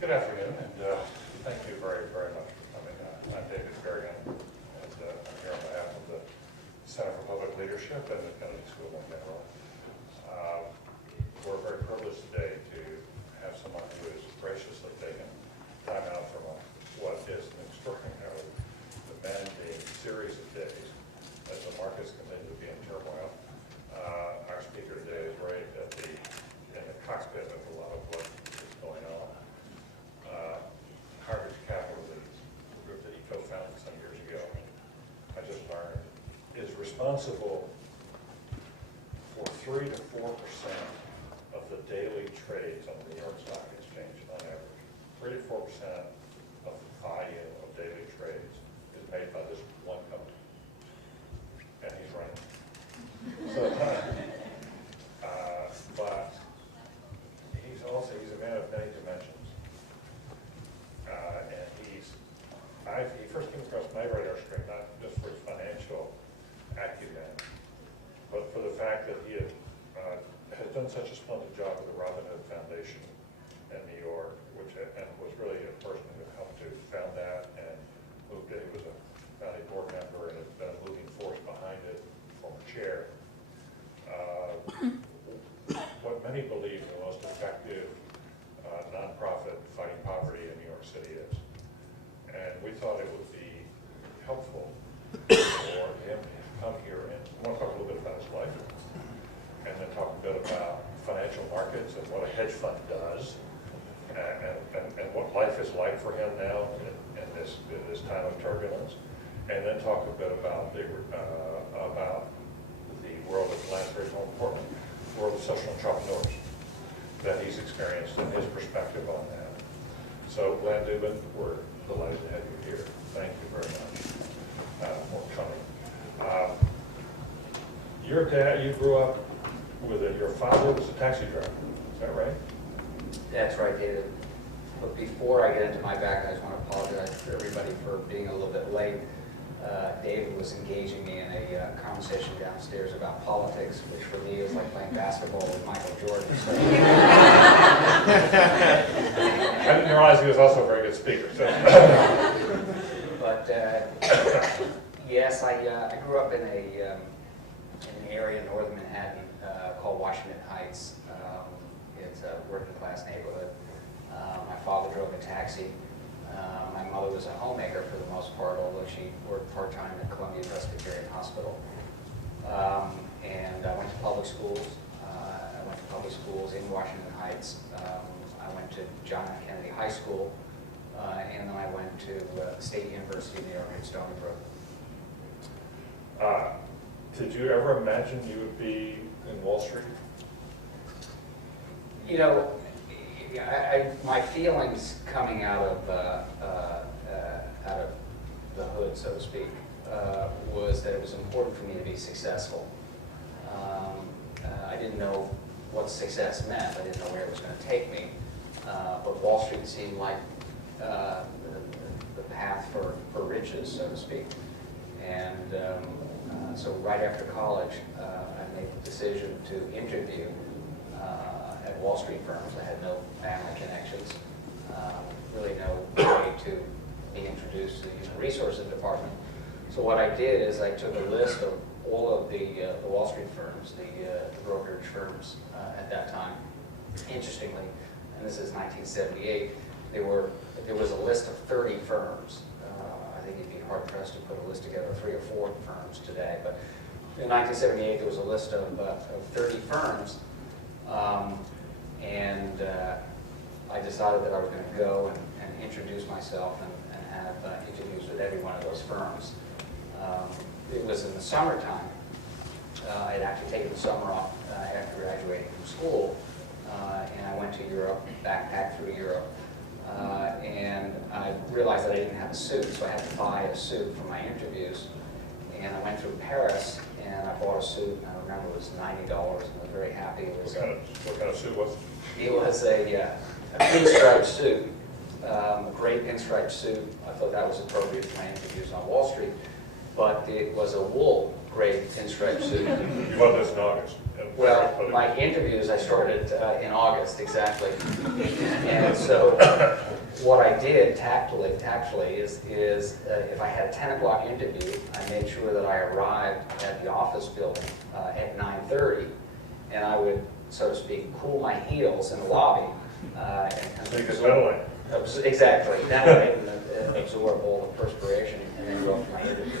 Good afternoon, and thank you very, very much for coming. I'm David Gergen, and I'm here on behalf of the Center for Public Leadership and the Kennedy School in general. We're very privileged today to have someone who is graciously taken time out from what is an extraordinarily demanding series of days as the markets continue to be in turmoil. Our speaker today is right in the cockpit of a lot of what is going on. Highbridge Capital, the group that he co-founded some years ago, I just learned, is responsible for 3 to 4% of the daily trades on the New York Stock Exchange on average. 3 to 4% of the volume of daily trades is made by this one company, and he's running. So, but he's a man of many dimensions. And he first came across my radar screen not just for his financial acumen, but for the fact that he has done such a splendid job with the Robin Hood Foundation in New York, and was really a person who helped to found that and moved it. He was a founding board member and has been a moving force behind it, former chair. What many believe the most effective nonprofit fighting poverty in New York City is. And we thought it would be helpful for him to come here and want to talk a little bit about his life, and then talk a bit about financial markets and what a hedge fund does, and what life is like for him now in this time of turbulence, and then talk a bit about the world of philanthropy, more importantly, the world of social entrepreneurs that he's experienced and his perspective on that. So, Glenn Dubin, we're delighted to have you here. Thank you very much for coming. Your dad, you grew up with it. Your father was a taxi driver. Is that right? That's right, David. But before I get into my background, I just want to apologize to everybody for being a little bit late. David was engaging me in a conversation downstairs about politics, which for me is like playing basketball with Michael Jordan. So. I didn't realize he was also a very good speaker. So. But yes, I grew up in an area in northern Manhattan called Washington Heights. It's a working class neighborhood. My father drove a taxi. My mother was a homemaker for the most part, although she worked part-time at Columbia Presbyterian Hospital. And I went to public schools. I went to public schools in Washington Heights. I went to John F. Kennedy High School, and then I went to the State University of New York at Stony Brook. Did you ever imagine you would be in Wall Street? You know, my feelings coming out of the hood, so to speak, was that it was important for me to be successful. I didn't know what success meant. I didn't know where it was going to take me. But Wall Street seemed like the path for riches, so to speak. And so right after college, I made the decision to interview at Wall Street firms. I had no family connections, really no way to be introduced to the human resources department. So what I did is I took a list of all of the Wall Street firms, the brokerage firms at that time. Interestingly, and this is 1978, there was a list of 30 firms. I think you'd be hard pressed to put a list together of 3 or 4 firms today, but in 1978 there was a list of 30 firms. And I decided that I was going to go and introduce myself and have interviews with every one of those firms. It was in the summertime. I had actually taken the summer off after graduating from school, and I went to Europe, backpacked through Europe, and I realized that I didn't have a suit, so I had to buy a suit for my interviews. And I went through Paris, and I bought a suit, and I remember it was $90, and I was very happy. It was what kind of suit was it? It was a pinstripe suit, a gray pinstripe suit. I thought that was appropriate for my interviews on Wall Street, but it was a wool gray pinstripe suit. You bought this in August. Well, my interviews I started in August, exactly. And so what I did tactfully is if I had a 10 o'clock interview, I made sure that I arrived at the office building at 9:30, and I would, so to speak, cool my heels in the lobby. And So you could settle in. Exactly. That way I can absorb all the perspiration and then go to my interview.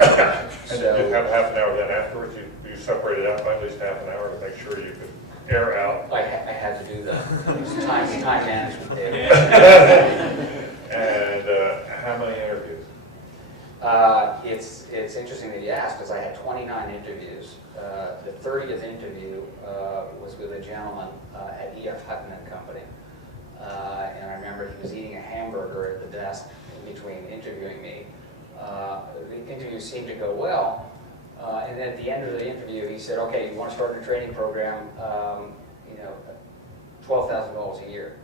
And did you have half an hour then afterwards? You separated out by at least half an hour to make sure you could air out? I had to do that. It was time management there. And how many interviews? It's interesting that you asked, because I had 29 interviews. The 30th interview was with a gentleman at E.F. Hutton and Company. And I remember he was eating a hamburger at the desk in between interviewing me. The interview seemed to go well. And then at the end of the interview, he said, "Okay, you want to start a training program, $12,000 a year."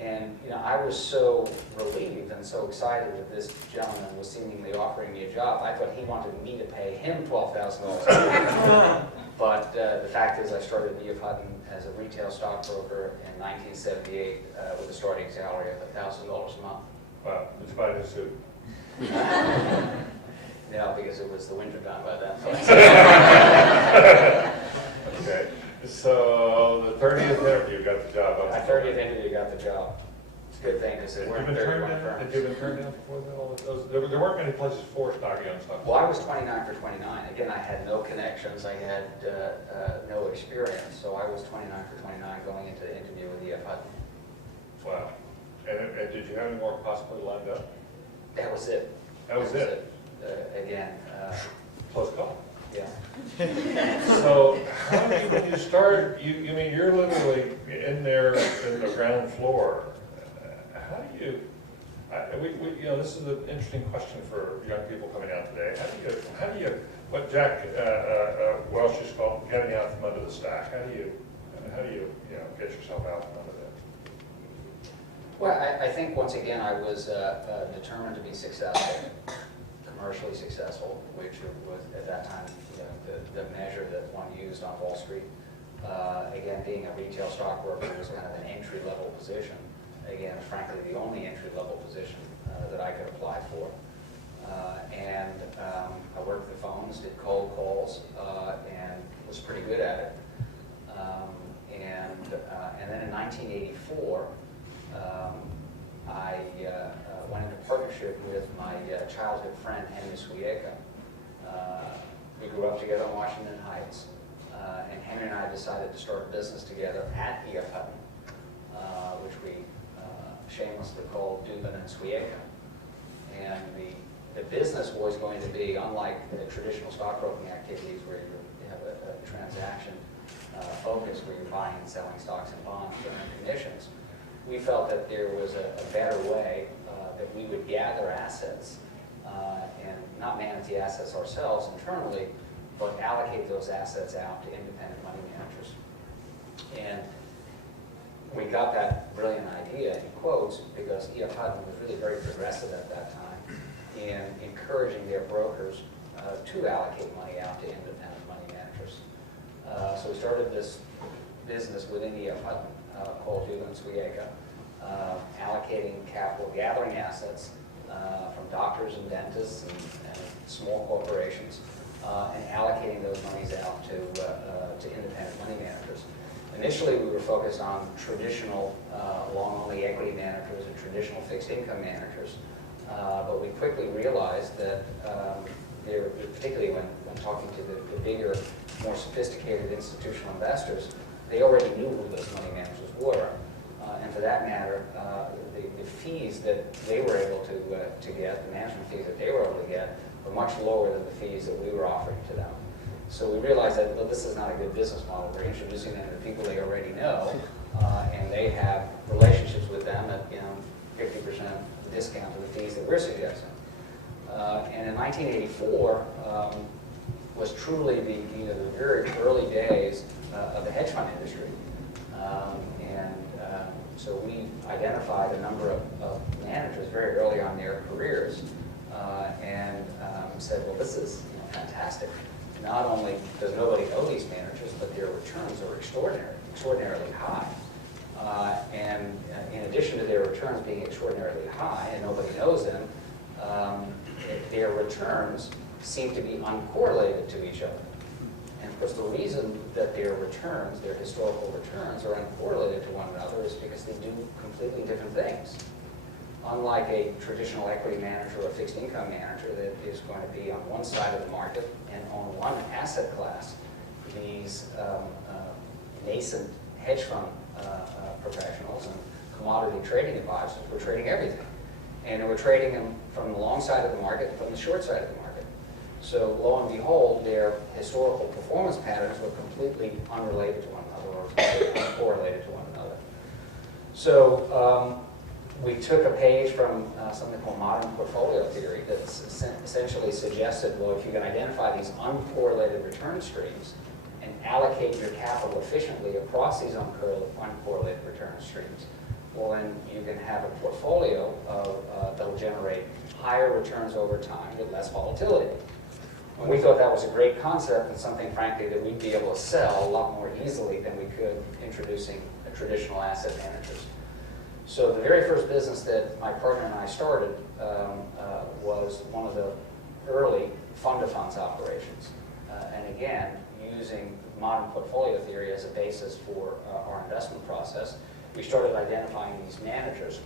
And I was so relieved and so excited that this gentleman was seemingly offering me a job. I thought he wanted me to pay him $12,000 a year. But the fact is, I started at E.F. Hutton as a retail stockbroker in 1978 with a starting salary of $1,000 a month. Wow, did you buy a new suit? No, because it was the winter time by that point. Okay, so the 30th interview got the job. My 30th interview got the job. It's a good thing because there weren't 31 firms. Had you been turned down before that? There weren't many places for stocking on stuff. Well, I was 29 for 29. Again, I had no connections. I had no experience. So I was 29 for 29 going into the interview with E.F. Hutton. Wow. And did you have any more possibly lined up? That was it. That was it? Again. Close call. Yeah. So how do you, when you start, you mean, you're literally in there in the ground floor. How do you, this is an interesting question for young people coming out today. How do you, what Jack Welch used to call getting out from under the stack? How do you get yourself out from under that? Well, I think once again I was determined to be successful, commercially successful, which was at that time the measure that one used on Wall Street. Again, being a retail stockbroker was kind of an entry-level position. Again, frankly, the only entry-level position that I could apply for. And I worked the phones, did cold calls, and was pretty good at it. And then in 1984, I went into partnership with my childhood friend, Henry Swieka. We grew up together in Washington Heights, and Henry and I decided to start a business together at E.F. Hutton, which we shamelessly called Dubin and Swieka. And the business was going to be, unlike the traditional stockbroking activities where you have a transaction focus where you're buying and selling stocks and bonds and earning commissions, we felt that there was a better way that we would gather assets and not manage the assets ourselves internally, but allocate those assets out to independent money managers. And we got that brilliant idea in quotes because E.F. Hutton was really very progressive at that time in encouraging their brokers to allocate money out to independent money managers. So we started this business within E.F. Hutton called Dubin and Swieka, allocating capital, gathering assets from doctors and dentists and small corporations, and allocating those monies out to independent money managers. Initially, we were focused on traditional long-only equity managers and traditional fixed income managers, but we quickly realized that, particularly when talking to the bigger, more sophisticated institutional investors, they already knew who those money managers were. And for that matter, the fees that they were able to get, the management fees that they were able to get, were much lower than the fees that we were offering to them. So we realized that, well, this is not a good business model. We're introducing them to people they already know, and they have relationships with them at 50% discount to the fees that we're suggesting. And in 1984 was truly the very early days of the hedge fund industry. So we identified a number of managers very early on in their careers and said, well, this is fantastic. Not only does nobody know these managers, but their returns are extraordinarily high. And in addition to their returns being extraordinarily high and nobody knows them, their returns seem to be uncorrelated to each other. And of course, the reason that their returns, their historical returns, are uncorrelated to one another is because they do completely different things. Unlike a traditional equity manager or fixed income manager that is going to be on one side of the market and own one asset class, these nascent hedge fund professionals and commodity trading advisors were trading everything. And they were trading them from the long side of the market and from the short side of the market. So lo and behold, their historical performance patterns were completely unrelated to one another or completely uncorrelated to one another. So we took a page from something called modern portfolio theory that essentially suggested, well, if you can identify these uncorrelated return streams and allocate your capital efficiently across these uncorrelated return streams, well, then you can have a portfolio that will generate higher returns over time with less volatility. And we thought that was a great concept and something, frankly, that we'd be able to sell a lot more easily than we could introducing traditional asset managers. So the very first business that my partner and I started was one of the early fund-of-funds operations. And again, using modern portfolio theory as a basis for our investment process, we started identifying these managers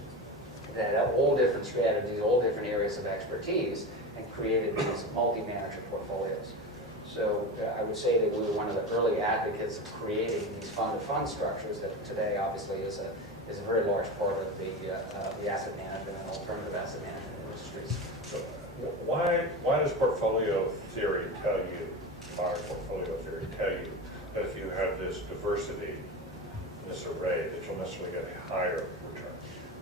that have all different strategies, all different areas of expertise, and created these multi-manager portfolios. So I would say that we were one of the early advocates of creating these fund-of-fund structures that today obviously is a very large part of the asset management and alternative asset management industries. So why does portfolio theory tell you, modern portfolio theory tell you that if you have this diversity, this array, that you'll necessarily get a higher return?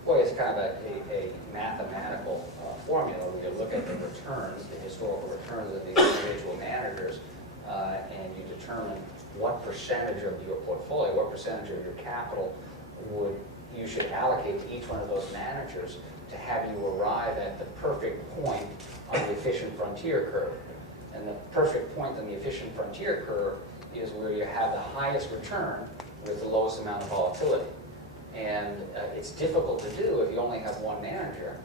Well, it's kind of a mathematical formula where you look at the returns, the historical returns of these individual managers, and you determine what percentage of your portfolio, what percentage of your capital you should allocate to each one of those managers to have you arrive at the perfect point on the efficient frontier curve. And the perfect point on the efficient frontier curve is where you have the highest return with the lowest amount of volatility. And it's difficult to do if you only have one manager,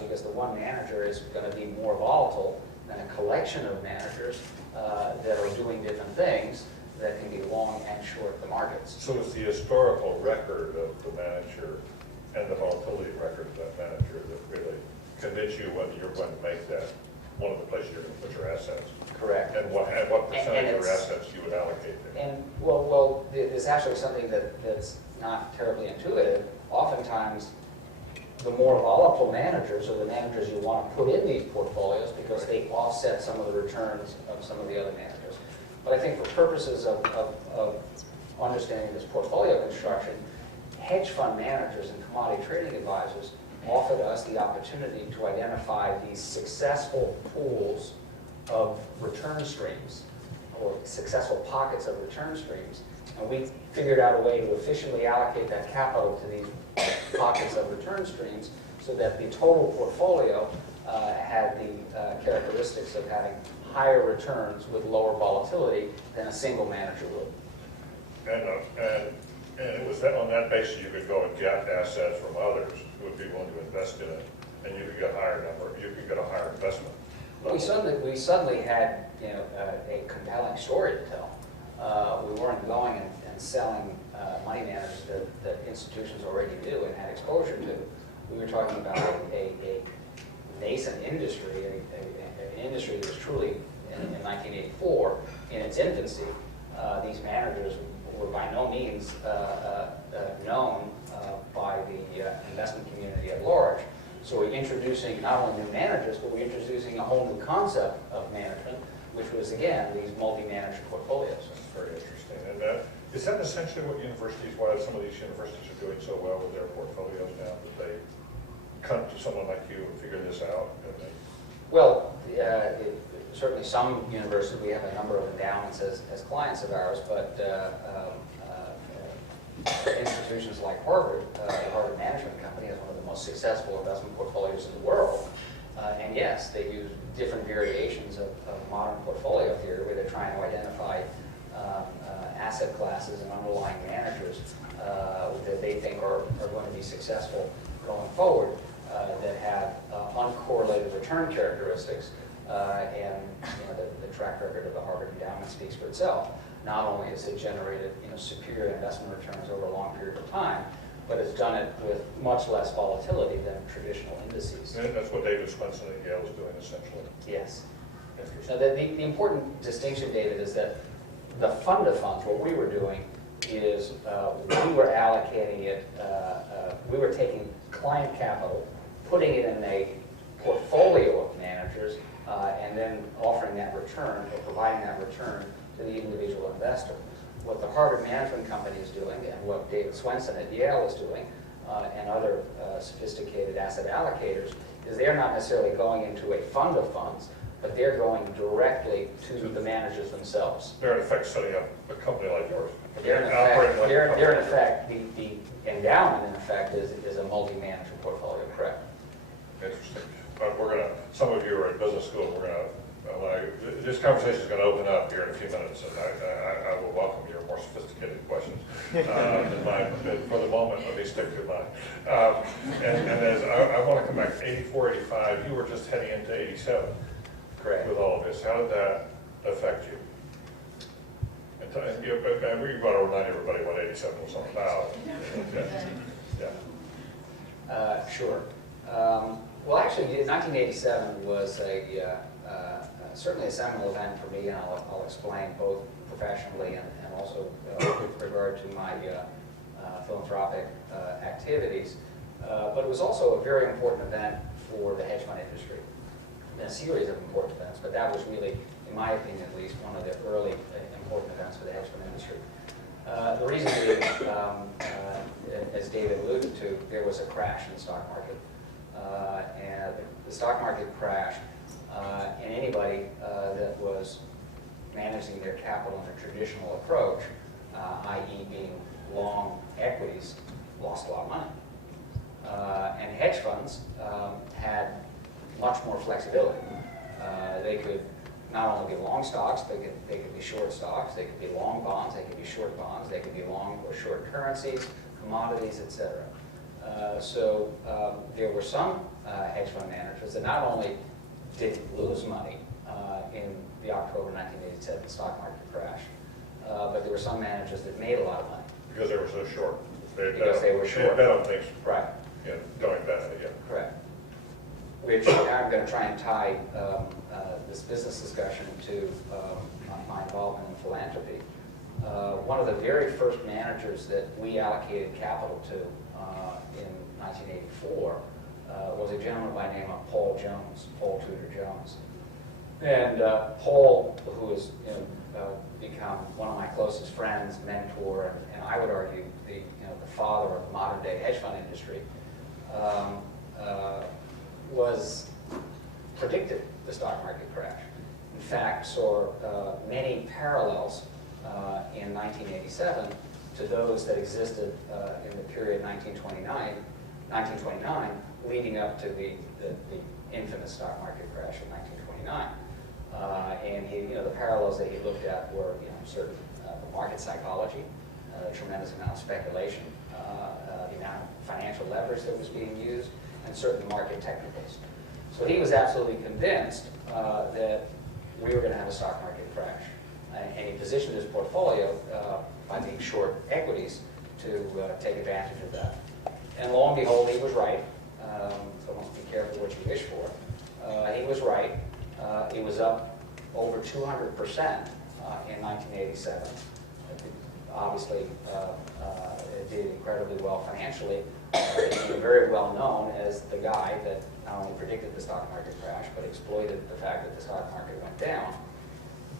because the one manager is going to be more volatile than a collection of managers that are doing different things that can be long and short the markets. So it's the historical record of the manager and the volatility record of that manager that really convince you whether you're going to make that one of the places you're going to put your assets. Correct. And what percentage of your assets you would allocate there. And well, there's actually something that's not terribly intuitive. Oftentimes, the more volatile managers are the managers you want to put in these portfolios because they offset some of the returns of some of the other managers. But I think for purposes of understanding this portfolio construction, hedge fund managers and commodity trading advisors offered us the opportunity to identify these successful pools of return streams or successful pockets of return streams. And we figured out a way to efficiently allocate that capital to these pockets of return streams so that the total portfolio had the characteristics of having higher returns with lower volatility than a single manager would. And it was that on that basis you could go and get assets from others who would be willing to invest in it, and you could get a higher number, you could get a higher investment. We suddenly had a compelling story to tell. We weren't going and selling money managers that institutions already do and had exposure to. We were talking about a nascent industry, an industry that was truly, in 1984, in its infancy. These managers were by no means known by the investment community at large. So we're introducing not only new managers, but we're introducing a whole new concept of management, which was, again, these multi-manager portfolios. That's very interesting. And is that essentially what why some of these universities are doing so well with their portfolios now, that they come to someone like you and figure this out? Well, certainly some universities, we have a number of endowments as clients of ours, but institutions like Harvard, the Harvard Management Company, has one of the most successful investment portfolios in the world. And yes, they use different variations of modern portfolio theory where they're trying to identify asset classes and underlying managers that they think are going to be successful going forward that have uncorrelated return characteristics, and the track record of the Harvard Endowment speaks for itself. Not only has it generated superior investment returns over a long period of time, but it's done it with much less volatility than traditional indices. And that's what David Swenson at Yale is doing essentially. Yes. Interesting. Now, the important distinction, David, is that the fund of funds, what we were doing is we were allocating it, we were taking client capital, putting it in a portfolio of managers, and then offering that return or providing that return to the individual investor. What the Harvard Management Company is doing and what David Swenson at Yale is doing and other sophisticated asset allocators is they're not necessarily going into a fund of funds, but they're going directly to the managers themselves. They're in effect setting up a company like yours. They're in effect, the endowment in effect is a multi-manager portfolio, correct? Interesting. But we're gonna, some of you are in business school, we're gonna, this conversation is gonna open up here in a few minutes, and I will welcome your more sophisticated questions than mine. But for the moment, let me stick to mine. And as I want to come back, 84, 85, you were just heading into 87. Correct. With all of this. How did that affect you? And you want to remind everybody what 87 was all about. Yeah. Sure. Well, actually, 1987 was certainly a seminal event for me, and I'll explain both professionally and also with regard to my philanthropic activities. But it was also a very important event for the hedge fund industry. A series of important events, but that was really, in my opinion at least, one of the early important events for the hedge fund industry. The reason is, as David alluded to, there was a crash in the stock market. And the stock market crashed, and anybody that was managing their capital in a traditional approach, i.e. being long equities, lost a lot of money. And hedge funds had much more flexibility. They could not only be long stocks, they could be short stocks, they could be long bonds, they could be short bonds, they could be long or short currencies, commodities, etc. So there were some hedge fund managers that not only didn't lose money in the October 1987 stock market crash, but there were some managers that made a lot of money. Because they were so short. Because they were short. They bet on things. Right. Going bad again. Correct. Which I'm going to try and tie this business discussion to my involvement in philanthropy. One of the very first managers that we allocated capital to in 1984 was a gentleman by the name of Paul Jones, Paul Tudor Jones. And Paul, who has become one of my closest friends, mentor, and I would argue the father of the modern day hedge fund industry, predicted the stock market crash. In fact, saw many parallels in 1987 to those that existed in the period 1929 leading up to the infamous stock market crash in 1929. And the parallels that he looked at were certain market psychology, a tremendous amount of speculation, the amount of financial leverage that was being used, and certain market technicals. So he was absolutely convinced that we were going to have a stock market crash. And he positioned his portfolio by being short equities to take advantage of that. And lo and behold, he was right. So must be careful what you wish for. He was right. It was up over 200% in 1987. Obviously, it did incredibly well financially. He's very well known as the guy that not only predicted the stock market crash, but exploited the fact that the stock market went down.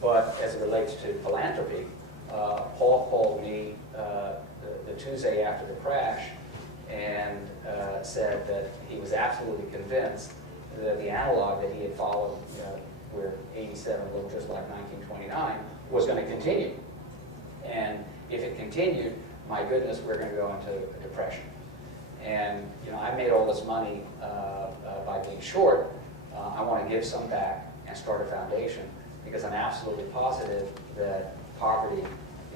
But as it relates to philanthropy, Paul called me the Tuesday after the crash and said that he was absolutely convinced that the analog that he had followed, where 87 looked just like 1929, was going to continue. And if it continued, my goodness, we're going to go into a depression. And I made all this money by being short. I want to give some back and start a foundation because I'm absolutely positive that poverty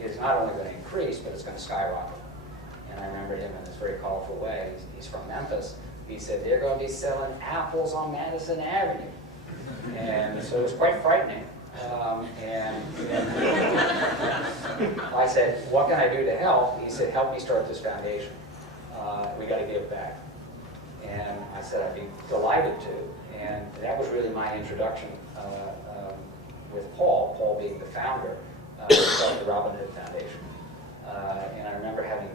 is not only going to increase, but it's going to skyrocket. and I remember him in this very colorful way. He's from Memphis. He said, they're going to be selling apples on Madison Avenue. And so it was quite frightening. And I said, what can I do to help? He said, help me start this foundation. We got to give back. And I said, I'd be delighted to. And that was really my introduction with Paul being the founder of the Robin Hood Foundation. And I remember having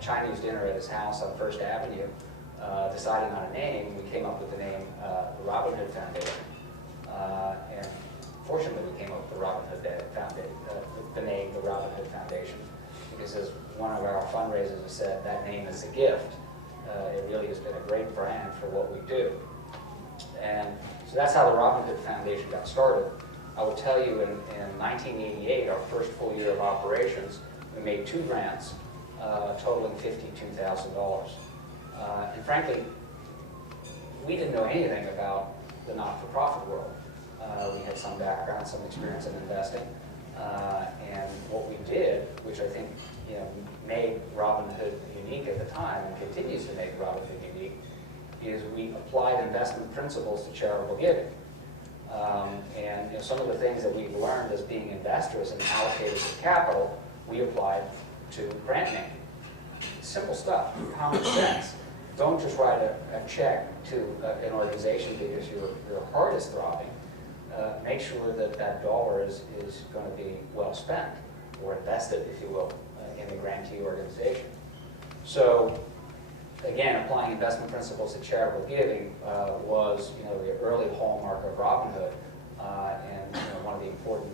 Chinese dinner at his house on First Avenue, deciding on a name. We came up with the name the Robin Hood Foundation. And fortunately, we came up with the Robin Hood Foundation, the name the Robin Hood Foundation, because as one of our fundraisers has said, that name is a gift. It really has been a great brand for what we do. And so that's how the Robin Hood Foundation got started. I will tell you, in 1988, our first full year of operations, we made 2 grants totaling $52,000. And frankly, we didn't know anything about the not-for-profit world. We had some background, some experience in investing. And what we did, which I think made Robin Hood unique at the time and continues to make Robin Hood unique, is we applied investment principles to charitable giving. And some of the things that we've learned as being investors and allocators of capital, we applied to grant making. Simple stuff, common sense. Don't just write a check to an organization because your heart is throbbing. Make sure that that dollar is going to be well spent, or invested, if you will, in the grantee organization. So, again, applying investment principles to charitable giving was the early hallmark of Robin Hood, and one of the important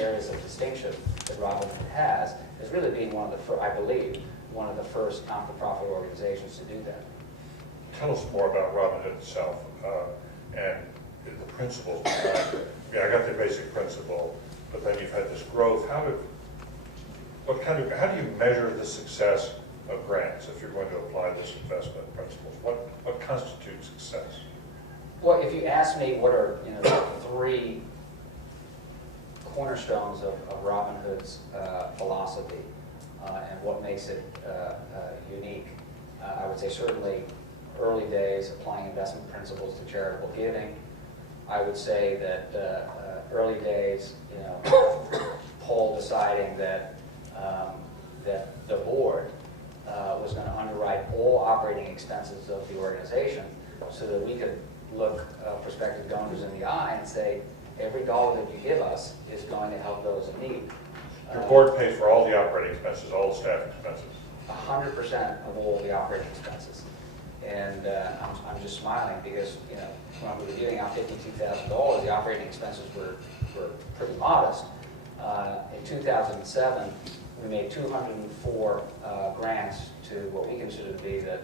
areas of distinction that Robin Hood has is really being one of the, I believe, one of the first not-for-profit organizations to do that. Tell us more about Robin Hood itself and the principles behind it. Yeah, I got the basic principle, but then you've had this growth. How do you measure the success of grants if you're going to apply this investment principles? What constitutes success? Well, if you ask me what are the 3 cornerstones of Robin Hood's philosophy and what makes it unique, I would say certainly early days applying investment principles to charitable giving. I would say that early days, Paul deciding that that the board was going to underwrite all operating expenses of the organization, so that we could look prospective donors in the eye and say, every dollar that you give us is going to help those in need. Your board pays for all the operating expenses, all the staff expenses. 100% of all the operating expenses. And I'm just smiling because, when we were giving out $52,000, the operating expenses were pretty modest. In 2007, we made 204 grants to what we consider to be the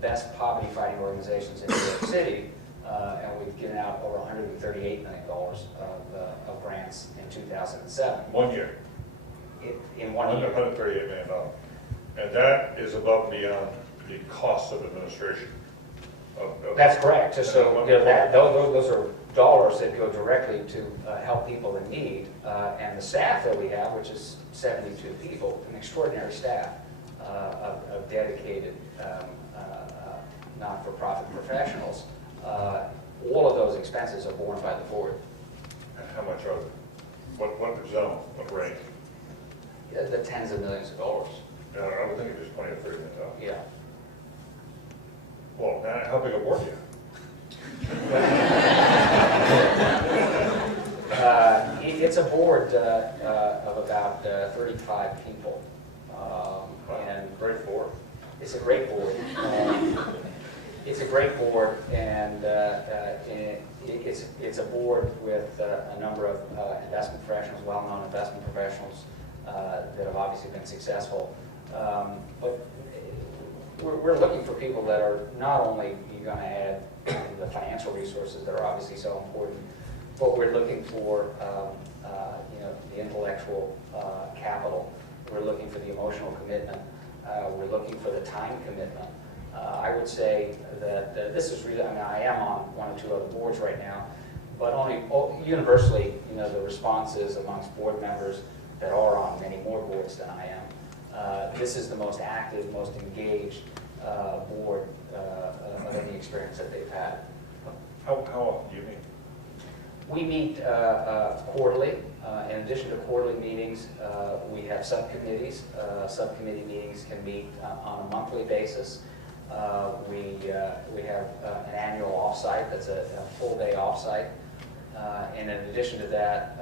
best poverty-fighting organizations in New York City, and we've given out over $138 million of grants in 2007. 1 year. In 1 year. $138 million. And that is above and beyond the cost of administration. That's correct. So those are dollars that go directly to help people in need, and the staff that we have, which is 72 people, an extraordinary staff of dedicated not-for-profit professionals. All of those expenses are borne by the board. And how much are they? What zone? What range? The tens of millions of dollars. Yeah, I would think it was 20 or 30 million. Yeah. Well, now, how big a board do you It's a board of about 35 people. And great board. It's a great board. It's a great board, and it's a board with a number of investment professionals, well-known investment professionals that have obviously been successful. But we're looking for people that are not only going to add the financial resources that are obviously so important, but we're looking for the intellectual capital. We're looking for the emotional commitment. We're looking for the time commitment. I would say that this is really, I am on 1 or 2 other boards right now, but universally, the response is amongst board members that are on many more boards than I am, This is the most active, most engaged board of any experience that they've had. How often do you meet? We meet quarterly. In addition to quarterly meetings, we have subcommittees. Subcommittee meetings can meet on a monthly basis. We have an annual offsite that's a full day offsite. And in addition to that,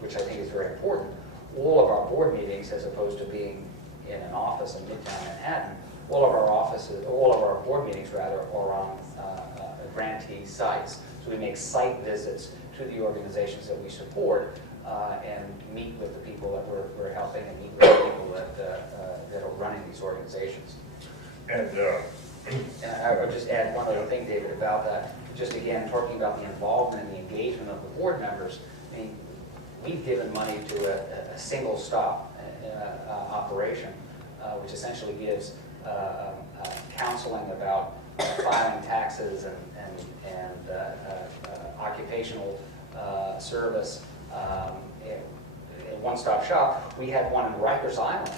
which I think is very important, all of our board meetings, as opposed to being in an office in Midtown Manhattan, all of our board meetings rather, are on grantee sites. So we make site visits to the organizations that we support and meet with the people that we're helping and meet with the people that are running these organizations. And I would just add one other thing, David, about that. Just again, talking about the involvement and the engagement of the board members. I mean, we've given money to a single stop operation, which essentially gives counseling about filing taxes and occupational service. One-stop shop. We had one in Rikers Island,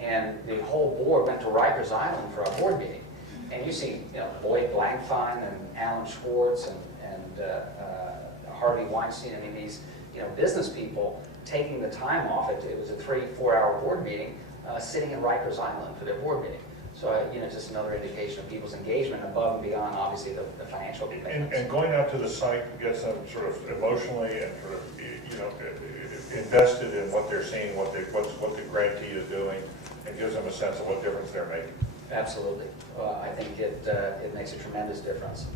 and the whole board went to Rikers Island for our board meeting. And you see, Lloyd Blankfein and Alan Schwartz and Harvey Weinstein. I mean, these business people taking the time off. It was a 3-4 hour board meeting, sitting in Rikers Island for their board meeting. So just another indication of people's engagement above and beyond, obviously, the financial commitments. And going out to the site gets them sort of emotionally and sort of invested in what they're seeing, what the grantee is doing, and gives them a sense of what difference they're making. Absolutely. I think it makes a tremendous difference.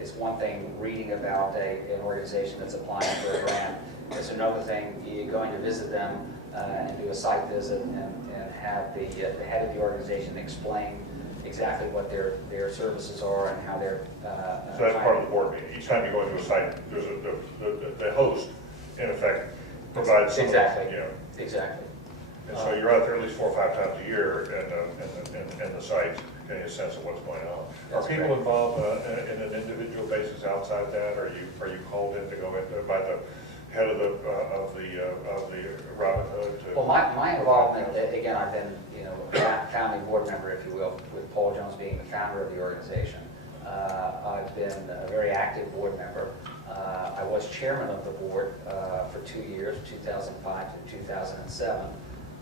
It's one thing reading about an organization that's applying for a grant. It's another thing going to visit them and do a site visit and have the head of the organization explain exactly what their services are and how they're. So that's part of the board meeting. Each time you go into a site, there's the host, in effect, provides some exactly. Exactly. And so you're out there at least 4 or 5 times a year in the site, getting a sense of what's going on. Are people correct. involved in an individual basis outside that? Are you called in to go in by the head of the Robin Hood? Well, my involvement, again, I've been a founding board member, if you will, with Paul Jones being the founder of the organization. I've been a very active board member. I was chairman of the board for 2 years, 2005 to 2007.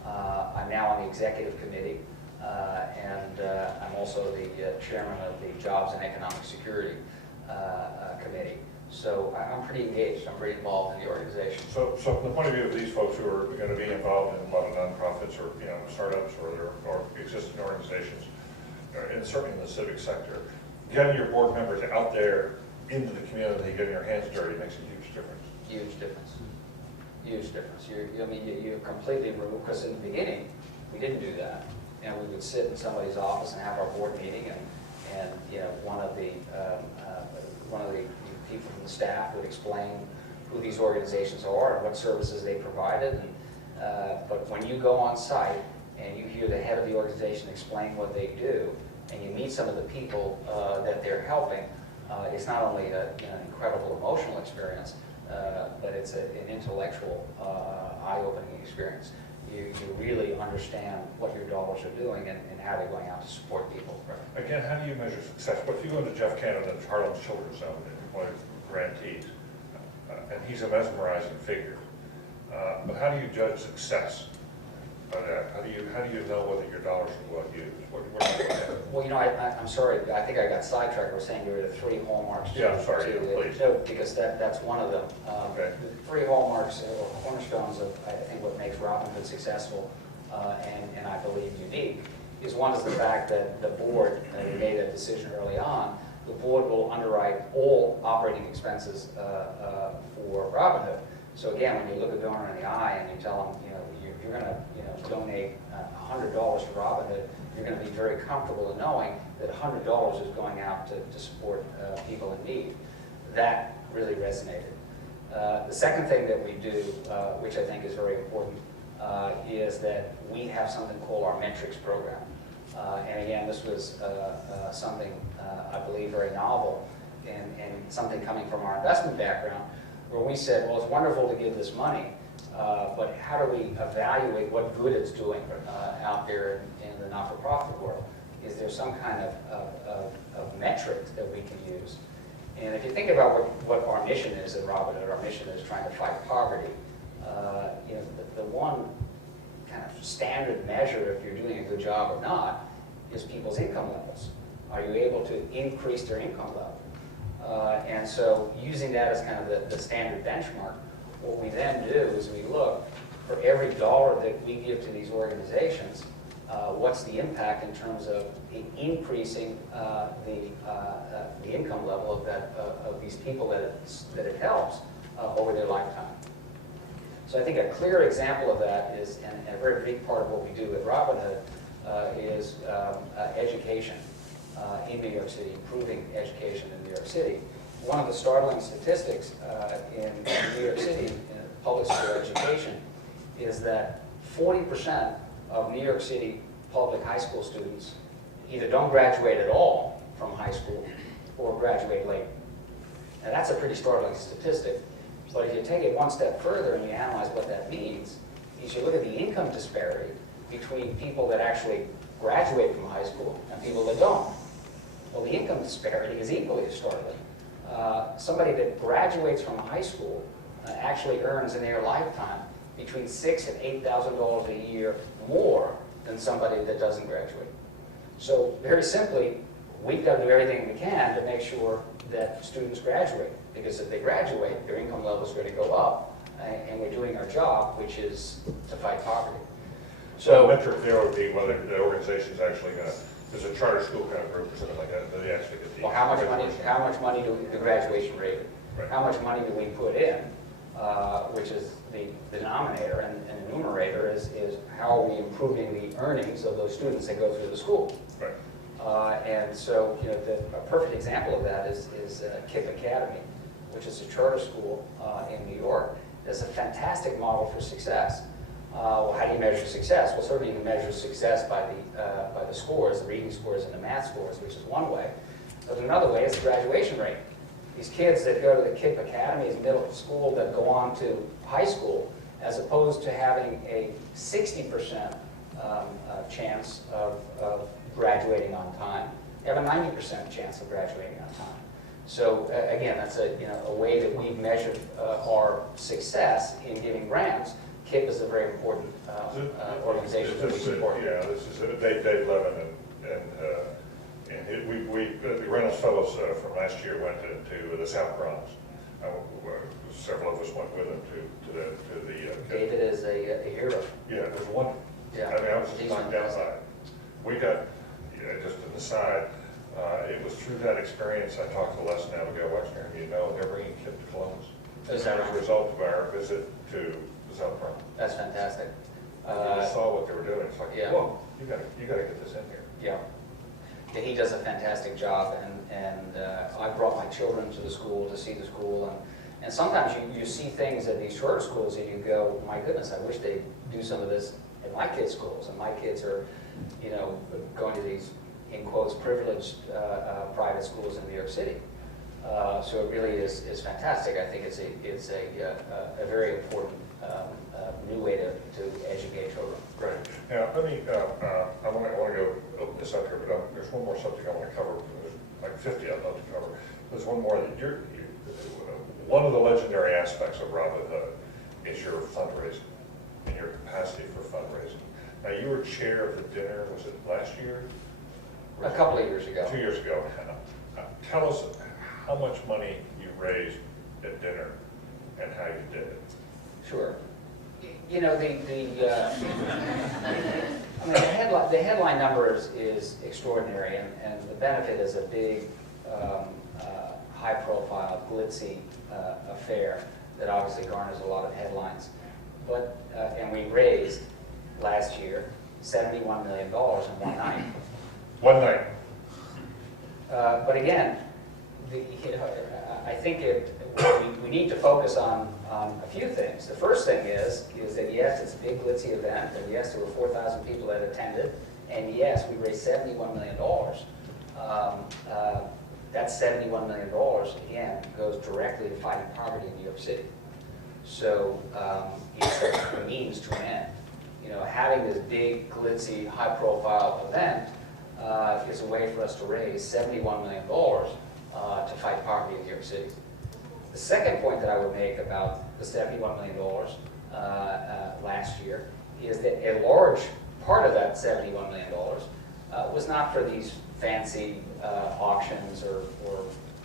I'm now on the executive committee, and I'm also the chairman of the Jobs and Economic Security Committee. So I'm pretty engaged. I'm pretty involved in the organization. So from the point of view of these folks who are going to be involved in a lot of nonprofits or startups or existing organizations, and certainly in the civic sector, getting your board members out there into the community, getting your hands dirty makes a huge difference. Huge difference. Huge difference. You completely remove, because in the beginning, we didn't do that. And we would sit in somebody's office and have our board meeting, and one of the people from the staff would explain who these organizations are and what services they provided. But when you go on site and you hear the head of the organization explain what they do, and you meet some of the people that they're helping, it's not only an incredible emotional experience, but it's an intellectual, eye-opening experience. You really understand what your dollars are doing and how they're going out to support people. Right. Again, how do you measure success? Well, if you go to Jeff Canavan's Harlem Children's Zone, one of the grantees, and he's a mesmerizing figure, but how do you judge success by that? How do you know whether your dollars are well used? What do you look at? Well, I'm sorry. I think I got sidetracked. I was saying there were the 3 hallmarks. Yeah, I'm sorry. Please. No, because that's one of them. Okay. The 3 hallmarks or cornerstones of, I think, what makes Robin Hood successful and I believe unique is one is the fact that the board, we made that decision early on, the board will underwrite all operating expenses for Robin Hood. So again, when you look a donor in the eye and you tell them, you're going to donate $100 to Robin Hood, you're going to be very comfortable in knowing that $100 is going out to support people in need. That really resonated. The second thing that we do, which I think is very important, is that we have something called our metrics program. And again, this was something I believe very novel and something coming from our investment background, where we said, well, it's wonderful to give this money, but how do we evaluate what good it's doing out there in the not-for-profit world? Is there some kind of metrics that we can use? And if you think about what our mission is at Robin Hood, our mission is trying to fight poverty. You know, the one kind of standard measure if you're doing a good job or not is people's income levels. Are you able to increase their income level? And so using that as kind of the standard benchmark, what we then do is we look for every dollar that we give to these organizations, what's the impact in terms of increasing the income level of these people that it helps over their lifetime. So I think a clear example of that is, and a very big part of what we do at Robin Hood is education in New York City, improving education in New York City. One of the startling statistics in New York City in public school education is that 40% of New York City public high school students either don't graduate at all from high school or graduate late. Now that's a pretty startling statistic, but if you take it one step further and you analyze what that means, is you look at the income disparity between people that actually graduate from high school and people that don't. Well, the income disparity is equally as startling. Somebody that graduates from high school actually earns in their lifetime between $6,000 and $8,000 a year more than somebody that doesn't graduate. So very simply, we've got to do everything we can to make sure that students graduate, because if they graduate, their income level is going to go up, and we're doing our job, which is to fight poverty. So the metric there would be whether the organization's actually going to, there's a charter school kind of group or something like that, they actually get the... Well, how much money do the graduation rate? Right. How much money do we put in, which is the denominator, and the numerator is how are we improving the earnings of those students that go through the school? Right. And so, you know, a perfect example of that is KIPP Academy, which is a charter school in New York. It's a fantastic model for success. Well, how do you measure success? Well, certainly you can measure success by the scores, the reading scores and the math scores, which is one way. But another way is the graduation rate. These kids that go to the KIPP Academies middle school that go on to high school, as opposed to having a 60% chance of graduating on time, they have a 90% chance of graduating on time. So again, that's a way that we've measured our success in giving grants. KIPP is a very important organization that we support. Yeah, this is Dave Levin, and the Reynolds Fellows from last year went to the South Bronx. Several of us went with him to the David is a hero. Yeah, there's one. Yeah. I mean, I was just knocked down by it. We got, just an aside, it was through that experience I talked to Les Navigo Wexner, and they're bringing KIPP to Columbus. Is that As a result of our visit to the South Bronx. That's fantastic. We just saw what they were doing. It's like, Yeah. whoa, you got to get this in here. Yeah. Yeah, he does a fantastic job, and I brought my children to the school to see the school, and sometimes you see things at these charter schools and you go, my goodness, I wish they'd do some of this at my kids' schools, and my kids are, going to these, in quotes, privileged private schools in New York City. So it really is fantastic. I think it's a very important new way to educate children. Great. Now, let me, I want to go open this up here, but there's one more subject I want to cover. There's like 50 I'd love to cover. There's one more that one of the legendary aspects of Robin Hood is your fundraising and your capacity for fundraising. Now, you were chair of the dinner, was it last year? A couple of years ago. 2 years ago. Tell us how much money you raised at dinner and how you did it. Sure. The headline number is extraordinary, and the benefit is a big, high-profile, glitzy affair that obviously garners a lot of headlines. But and we raised last year $71 million in one night. One night. But again, I think we need to focus on a few things. The first thing is that yes, it's a big glitzy event, and yes, there were 4,000 people that attended, and yes, we raised $71 million. That $71 million, again, goes directly to fighting poverty in New York City. So it's a means to an end. You know, having this big, glitzy, high-profile event is a way for us to raise $71 million to fight poverty in New York City. The second point that I would make about the $71 million last year is that a large part of that $71 million was not for these fancy auctions or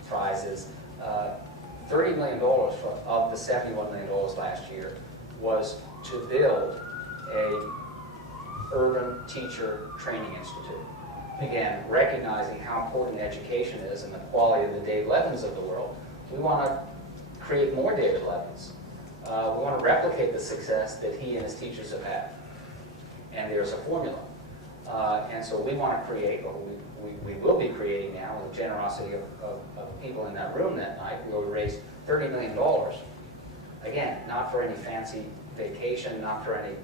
prizes. $30 million of the $71 million last year was to build a urban teacher training institute. Again, recognizing how important education is and the quality of the Dave Levins of the world, we want to create more David Levins. We want to replicate the success that he and his teachers have had. And there's a formula. And so we want to create, or we will be creating now, with the generosity of people in that room that night, we will raise $30 million. Again, not for any fancy vacation, not for any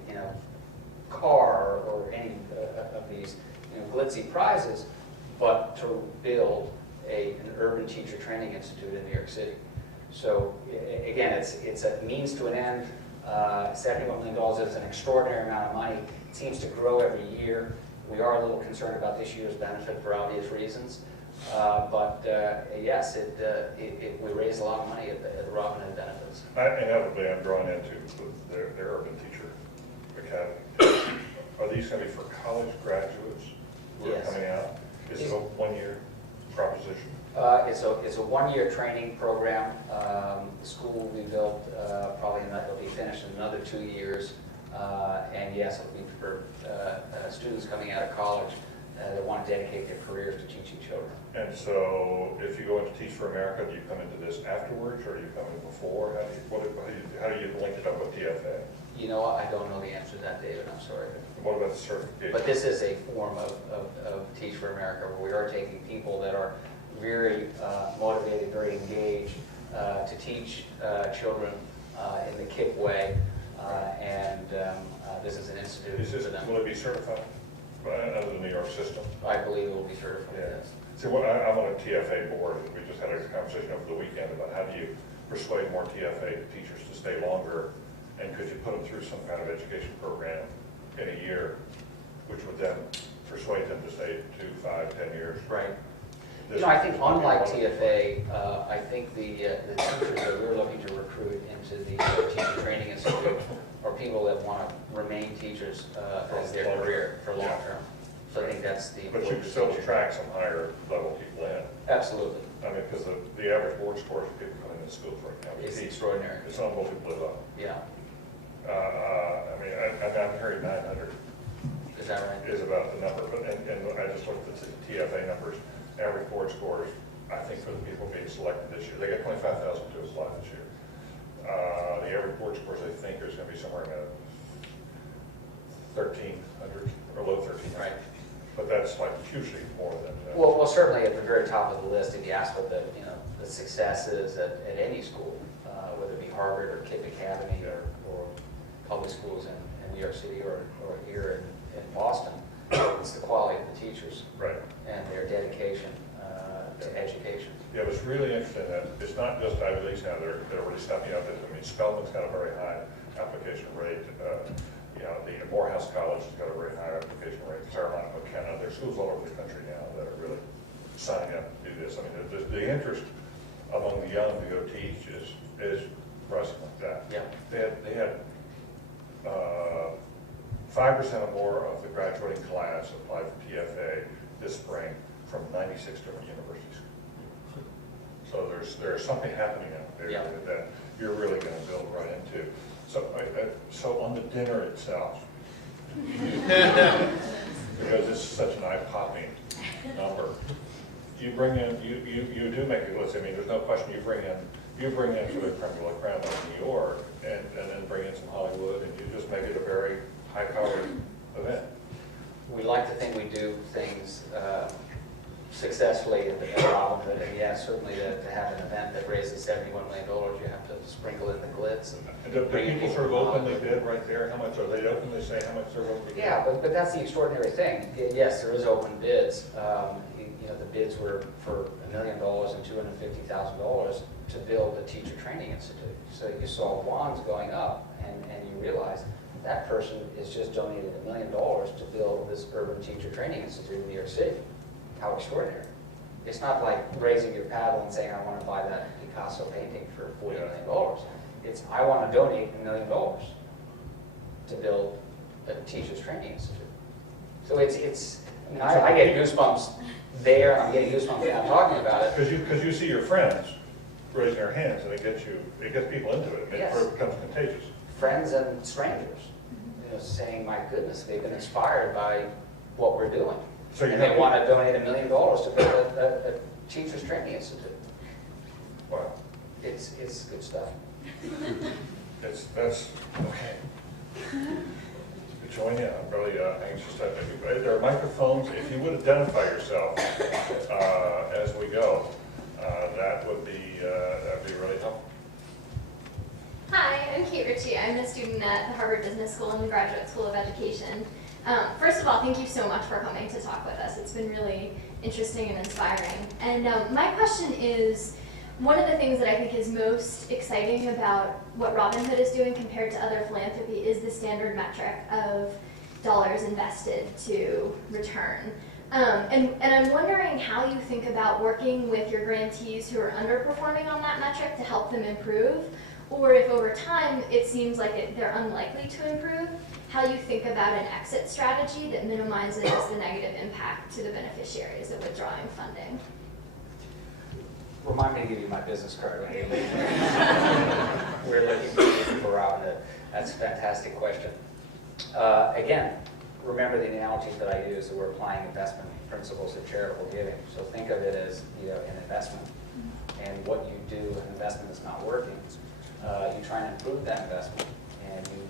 car or any of these glitzy prizes, but to build an urban teacher training institute in New York City. So again, it's a means to an end. $71 million is an extraordinary amount of money. It seems to grow every year. We are a little concerned about this year's benefit for obvious reasons. But yes, we raise a lot of money at the Robin Hood benefits. Inevitably, I'm drawn into their urban teacher academy. Are these going to be for college graduates who are coming out? Is it a one-year proposition? It's a one-year training program. The school will be built it'll be finished in another 2 years. And yes, it'll be for students coming out of college that want to dedicate their careers to teaching children. And so, if you go into Teach for America, do you come into this afterwards, or do you come in before? How do you link it up with TFA? You know, I don't know the answer to that, David. I'm sorry. What about the certification? But this is a form of Teach for America, where we are taking people that are very motivated, very engaged to teach children in the KIPP way, and this is an institute for them. Will it be certified under the New York system? I believe it will be certified, yes. See, I'm on a TFA board, and we just had a conversation over the weekend about how do you persuade more TFA teachers to stay longer, and could you put them through some kind of education program in a year, which would then persuade them to stay 2, 5, 10 years. Right. I think unlike TFA, I think the teachers that we're looking to recruit into the Teacher Training Institute are people that want to remain teachers as their career for long term. So I think that's the But you can still attract some higher level people in. Absolutely. I mean, because the average board scores of people coming into schools right now. It's extraordinary. It's unbelievable. Yeah. I mean, I'm hearing 900. Is that right? Is about the number, but and I just looked at the TFA numbers. Average board scores, I think, for the people being selected this year, they got 25,000 to apply this year. The average board scores, I think, is going to be somewhere in the 1,300 or low 1,300. Right. But that's like hugely more than. Well, certainly at the very top of the list, if you ask what the success is at any school, whether it be Harvard or KIPP Academy or public schools in New York City or here in Boston, it's the quality of the teachers. Right. And their dedication to education. Yeah, it was really interesting that it's not just Ivy Leagues now, they're really stepping up. I mean, Spelman's got a very high application rate. The Morehouse College has got a very high application rate. Carolina, McKenna, there's schools all over the country now that are really signing up to do this. I mean, the interest among the young to go teach is rising like that. Yeah. They had 5% or more of the graduating class applied for TFA this spring from 96 different universities. So there's something happening out there that you're really going to build right into. So on the dinner itself, because this is such an eye-popping number, you bring in, you do make it list. I mean, there's no question you bring in sort of creme de la creme of New York, and then bring in some Hollywood, and you just make it a very high-powered event. We like to think we do things successfully at Robin Hood, and yes, certainly to have an event that raises $71 million, you have to sprinkle in the glitz. And Do people sort of openly bid right there? How much are they openly saying how much they're willing to give? Yeah, but that's the extraordinary thing. Yes, there is open bids. the bids were for $1 million and $250,000 to build a teacher training institute. So you saw bonds going up, and you realized that person is just donated $1 million to build this urban teacher training institute in New York City. How extraordinary. It's not like raising your paddle and saying, I want to buy that Picasso painting for $40 million. It's, I want to donate $1 million to build a teacher's training institute. So it's I get goosebumps there, I'm getting goosebumps now talking about it. Because you see your friends raising their hands, and it gets people into it, and Yes. it becomes contagious. Friends and strangers, saying, my goodness, they've been inspired by what we're doing. So and they want to donate $1 million to build a teacher's training institute. Wow. It's good stuff. That's okay. Join in. I'm really anxious to have you. There are microphones. If you would identify yourself as we go, that'd be really helpful. Hi, I'm Kate Ritchie. I'm a student at the Harvard Business School and the Graduate School of Education. First of all, thank you so much for coming to talk with us. It's been really interesting and inspiring. And my question is, one of the things that I think is most exciting about what Robinhood is doing compared to other philanthropy is the standard metric of dollars invested to return. And I'm wondering how you think about working with your grantees who are underperforming on that metric to help them improve, or if over time it seems like they're unlikely to improve, how you think about an exit strategy that minimizes the negative impact to the beneficiaries of withdrawing funding. Remind me to give you my business card when you leave. We're looking for Robinhood. That's a fantastic question. Again, remember the analogies that I use that we're applying investment principles of charitable giving. So think of it as an investment. And what you do, an investment that's not working, you try and improve that investment. And you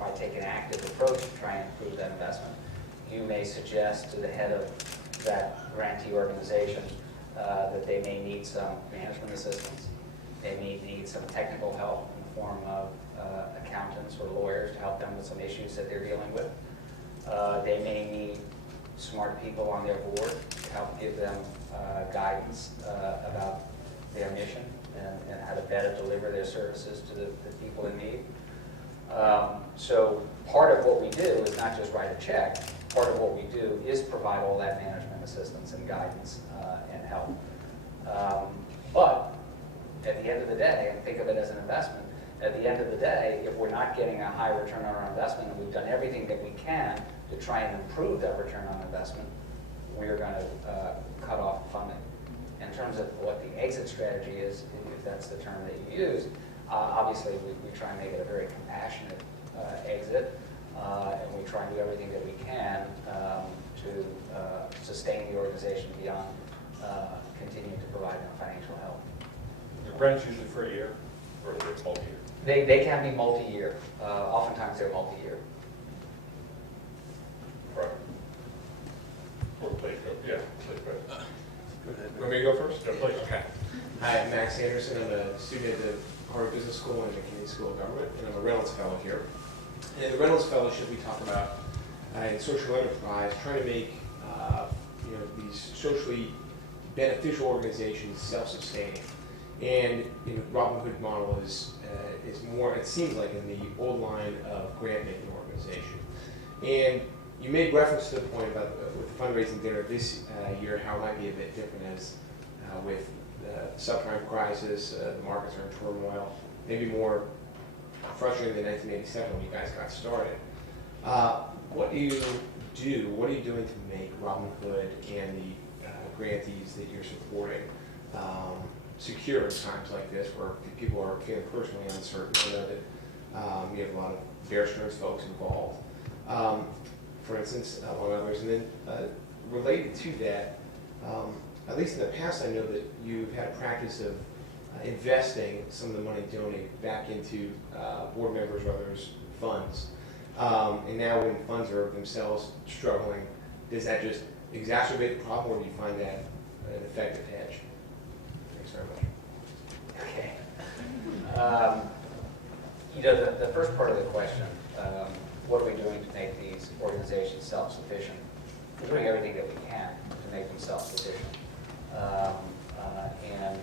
might take an active approach to try and improve that investment. You may suggest to the head of that grantee organization that they may need some management assistance. They may need some technical help in the form of accountants or lawyers to help them with some issues that they're dealing with. They may need smart people on their board to help give them guidance about their mission and how to better deliver their services to the people in need. So part of what we do is not just write a check. Part of what we do is provide all that management assistance and guidance and help. But at the end of the day, and think of it as an investment, at the end of the day, if we're not getting a high return on our investment, and we've done everything that we can to try and improve that return on investment, we're going to cut off funding. In terms of what the exit strategy is, if that's the term that you use, obviously we try and make it a very compassionate exit, and we try and do everything that we can to sustain the organization beyond continuing to provide them financial help. Are grants usually for a year, or are they multi-year? They can be multi-year. Oftentimes they're multi-year. Right. Or please go. Yeah, please go ahead. Go ahead. Want me to go first? Yeah, please. Okay. Hi, I'm Max Anderson. I'm a student at the Harvard Business School and the McKinney School of Government, and I'm a Reynolds Fellow here. And the Reynolds Fellowship, we talk about in social enterprise, trying to make these socially beneficial organizations self-sustaining. And the Robinhood model is more, it seems like, in the old line of grant-making organization. And you made reference to the point about with the fundraising dinner this year, how it might be a bit different as with the subprime crisis, the markets are in turmoil, maybe more frustrating than 1987 when you guys got started. What do you do? What are you doing to make Robinhood and the grantees that you're supporting secure in times like this, where people are feeling personally uncertain? I know that you have a lot of Bear Stearns folks involved, for instance, among others. And then related to that, at least in the past, I know that you've had a practice of investing some of the money donated back into board members or others' funds. And now when funds are themselves struggling, does that just exacerbate the problem, or do you find that an effective hedge? Thanks very much. Okay. The first part of the question, what are we doing to make these organizations self-sufficient? We're doing everything that we can to make them self-sufficient. And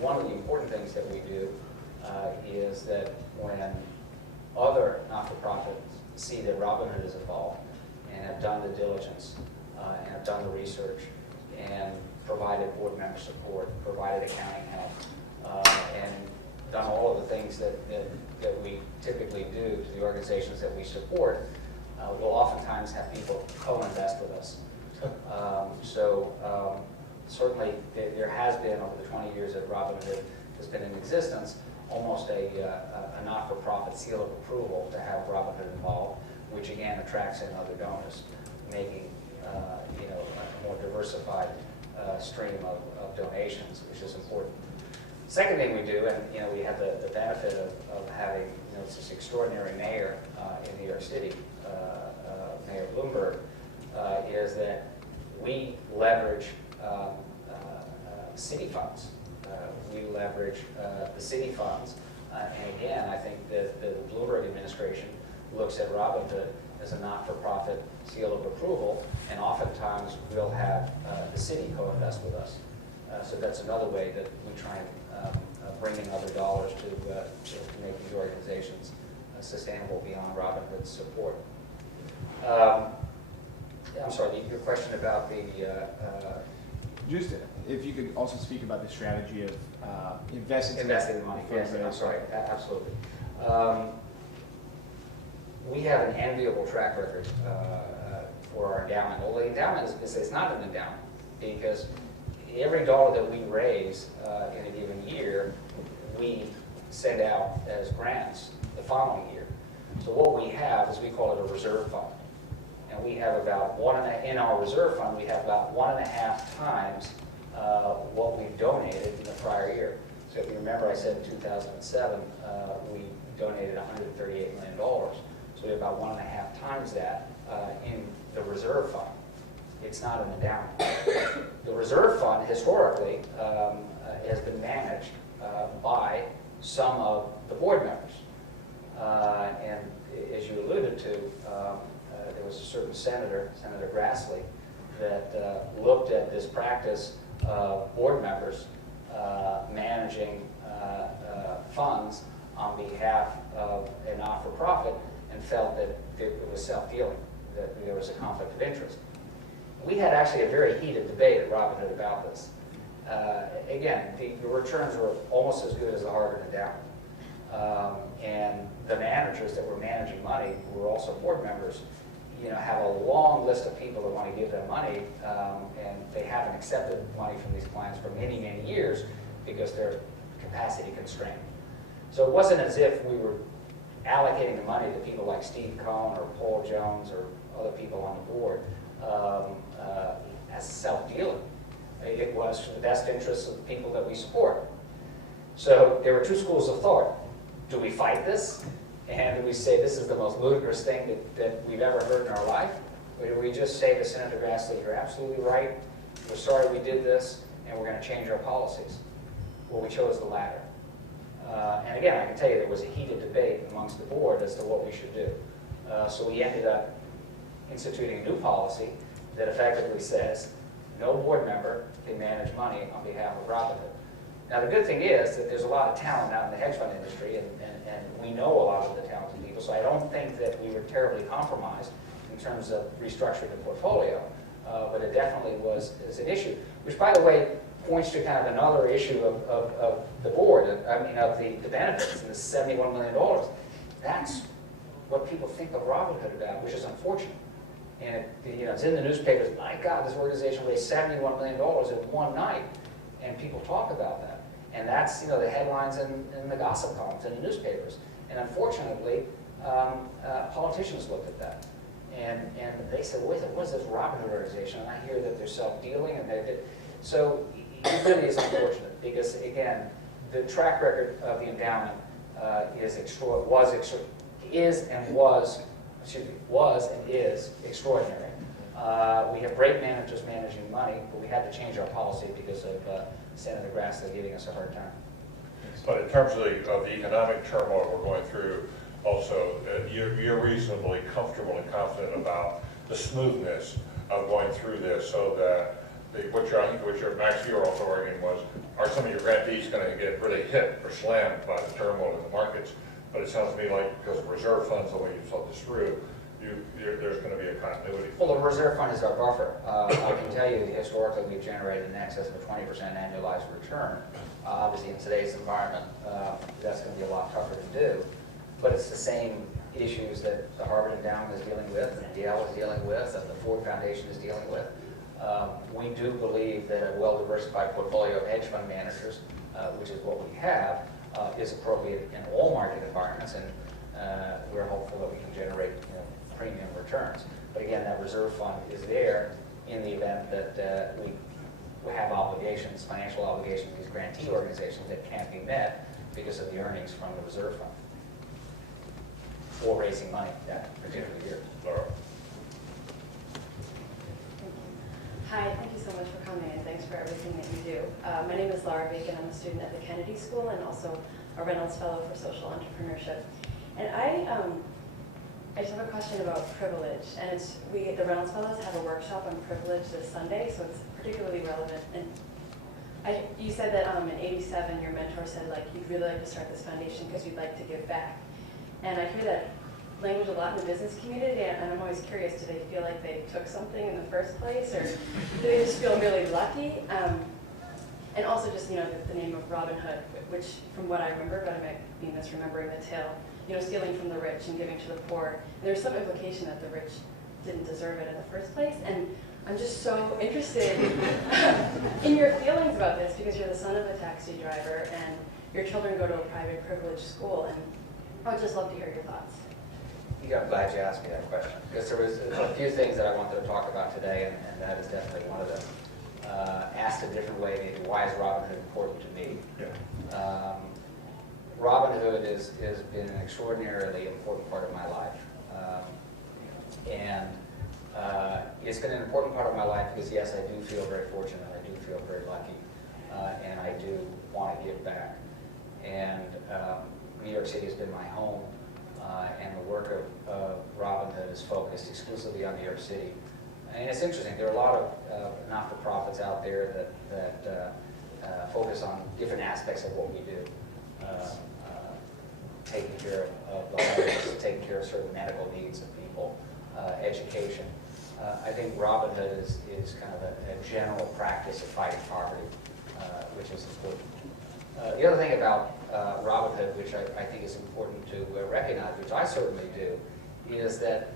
one of the important things that we do is that when other not-for-profits see that Robinhood is involved and have done the diligence and have done the research and provided board member support, provided accounting help, and done all of the things that we typically do to the organizations that we support, we'll oftentimes have people co-invest with us. Certainly there has been, over the 20 years that Robinhood has been in existence, almost a not-for-profit seal of approval to have Robinhood involved, which again attracts in other donors, making a more diversified stream of donations, which is important. Second thing we do, and we have the benefit of having this extraordinary mayor in New York City, Mayor Bloomberg, is that we leverage city funds. We leverage the city funds, and again, I think that the Bloomberg administration looks at Robinhood as a not-for-profit seal of approval, and oftentimes we'll have the city co-invest with us. So that's another way that we try and bring in other dollars to make these organizations sustainable beyond Robinhood's support. I'm sorry, your question about the... Just if you could also speak about the strategy of investing the money. Yes, I'm sorry, absolutely. We have an enviable track record for our endowment. Well, the endowment is not an endowment because every dollar that we raise in a given year, we send out as grants the following year. So what we have is we call it a reserve fund. And we have about in our reserve fund, we have about 1.5 times what we've donated in the prior year. So if you remember, I said in 2007, we donated $138 million. So we have about 1.5 times that in the reserve fund. It's not an endowment. The reserve fund, historically, has been managed by some of the board members. And as you alluded to, there was a certain senator, Senator Grassley, that looked at this practice of board members managing funds on behalf of a not-for-profit and felt that it was self-dealing, that there was a conflict of interest. We had actually a very heated debate at Robinhood about this. Again, the returns were almost as good as the Harvard endowment. And the managers that were managing money, who were also board members, have a long list of people that want to give them money, and they haven't accepted money from these clients for many, many years because they're capacity constrained. So it wasn't as if we were allocating the money to people like Steve Cohn or Paul Jones or other people on the board as self-dealing. It was for the best interests of the people that we support. So there were two schools of thought. Do we fight this? And do we say this is the most ludicrous thing that we've ever heard in our life? Or do we just say to Senator Grassley, you're absolutely right, we're sorry we did this, and we're going to change our policies? Well, we chose the latter. And again, I can tell you there was a heated debate amongst the board as to what we should do. So we ended up instituting a new policy that effectively says no board member can manage money on behalf of Robinhood. Now, the good thing is that there's a lot of talent out in the hedge fund industry, and we know a lot of the talented people, so I don't think that we were terribly compromised in terms of restructuring the portfolio, but it definitely was an issue, which, by the way, points to kind of another issue of the board, of the benefits, and the $71 million. That's what people think of Robinhood about, which is unfortunate. And it's in the newspapers, my God, this organization raised $71 million in one night, and people talk about that. And that's the headlines in the gossip columns in the newspapers. And unfortunately, politicians looked at that. And they said, wait, what is this Robinhood organization? And I hear that they're self-dealing. So it really is unfortunate because, again, the track record of the endowment was and is extraordinary. We have great managers managing money, but we had to change our policy because of Senator Grassley giving us a hard time. But in terms of the economic turmoil we're going through, also, you're reasonably comfortable and confident about the smoothness of going through this so that what your Max, you were also arguing was, are some of your grantees going to get really hit or slammed by the turmoil in the markets? But it sounds to me like because of reserve funds, the way you thought this through, there's going to be a continuity. Well, the reserve fund is our buffer. I can tell you historically we've generated in excess of a 20% annualized return. Obviously in today's environment, that's going to be a lot tougher to do. But it's the same issues that the Harvard Endowment is dealing with, and Yale is dealing with, and the Ford Foundation is dealing with. We do believe that a well-diversified portfolio of hedge fund managers, which is what we have, is appropriate in all market environments, and we're hopeful that we can generate premium returns. But again, that reserve fund is there in the event that we have obligations, financial obligations to these grantee organizations that can't be met because of the earnings from the reserve fund or raising money that particular year. Laura? Hi, thank you so much for coming, and thanks for everything that you do. My name is Laura Bacon. I'm a student at the Kennedy School and also a Reynolds Fellow for Social Entrepreneurship. And I just have a question about privilege. And the Reynolds Fellows have a workshop on privilege this Sunday, so it's particularly relevant. And you said that in '87, your mentor said you'd really like to start this foundation because you'd like to give back. And I hear that language a lot in the business community, and I'm always curious, do they feel like they took something in the first place, or do they just feel really lucky? And also just, the name of Robin Hood, which from what I remember, but I might be misremembering the tale, stealing from the rich and giving to the poor. And there's some implication that the rich didn't deserve it in the first place. And I'm just so interested in your feelings about this, because you're the son of a taxi driver and your children go to a private privileged school, and I would just love to hear your thoughts. I'm glad you asked me that question, because there was a few things that I wanted to talk about today, and that is definitely one of them. Asked a different way, maybe, why is Robin Hood important to me? Yeah. Robin Hood has been an extraordinarily important part of my life. And it's been an important part of my life because, yes, I do feel very fortunate, I do feel very lucky, and I do want to give back. And New York City has been my home, and the work of Robin Hood is focused exclusively on New York City. And it's interesting, there are a lot of not-for-profits out there that focus on different aspects of what we do. Taking care of the homeless, taking care of certain medical needs of people, education. I think Robin Hood is kind of a general practice of fighting poverty, which is important. The other thing about Robin Hood, which I think is important to recognize, which I certainly do, is that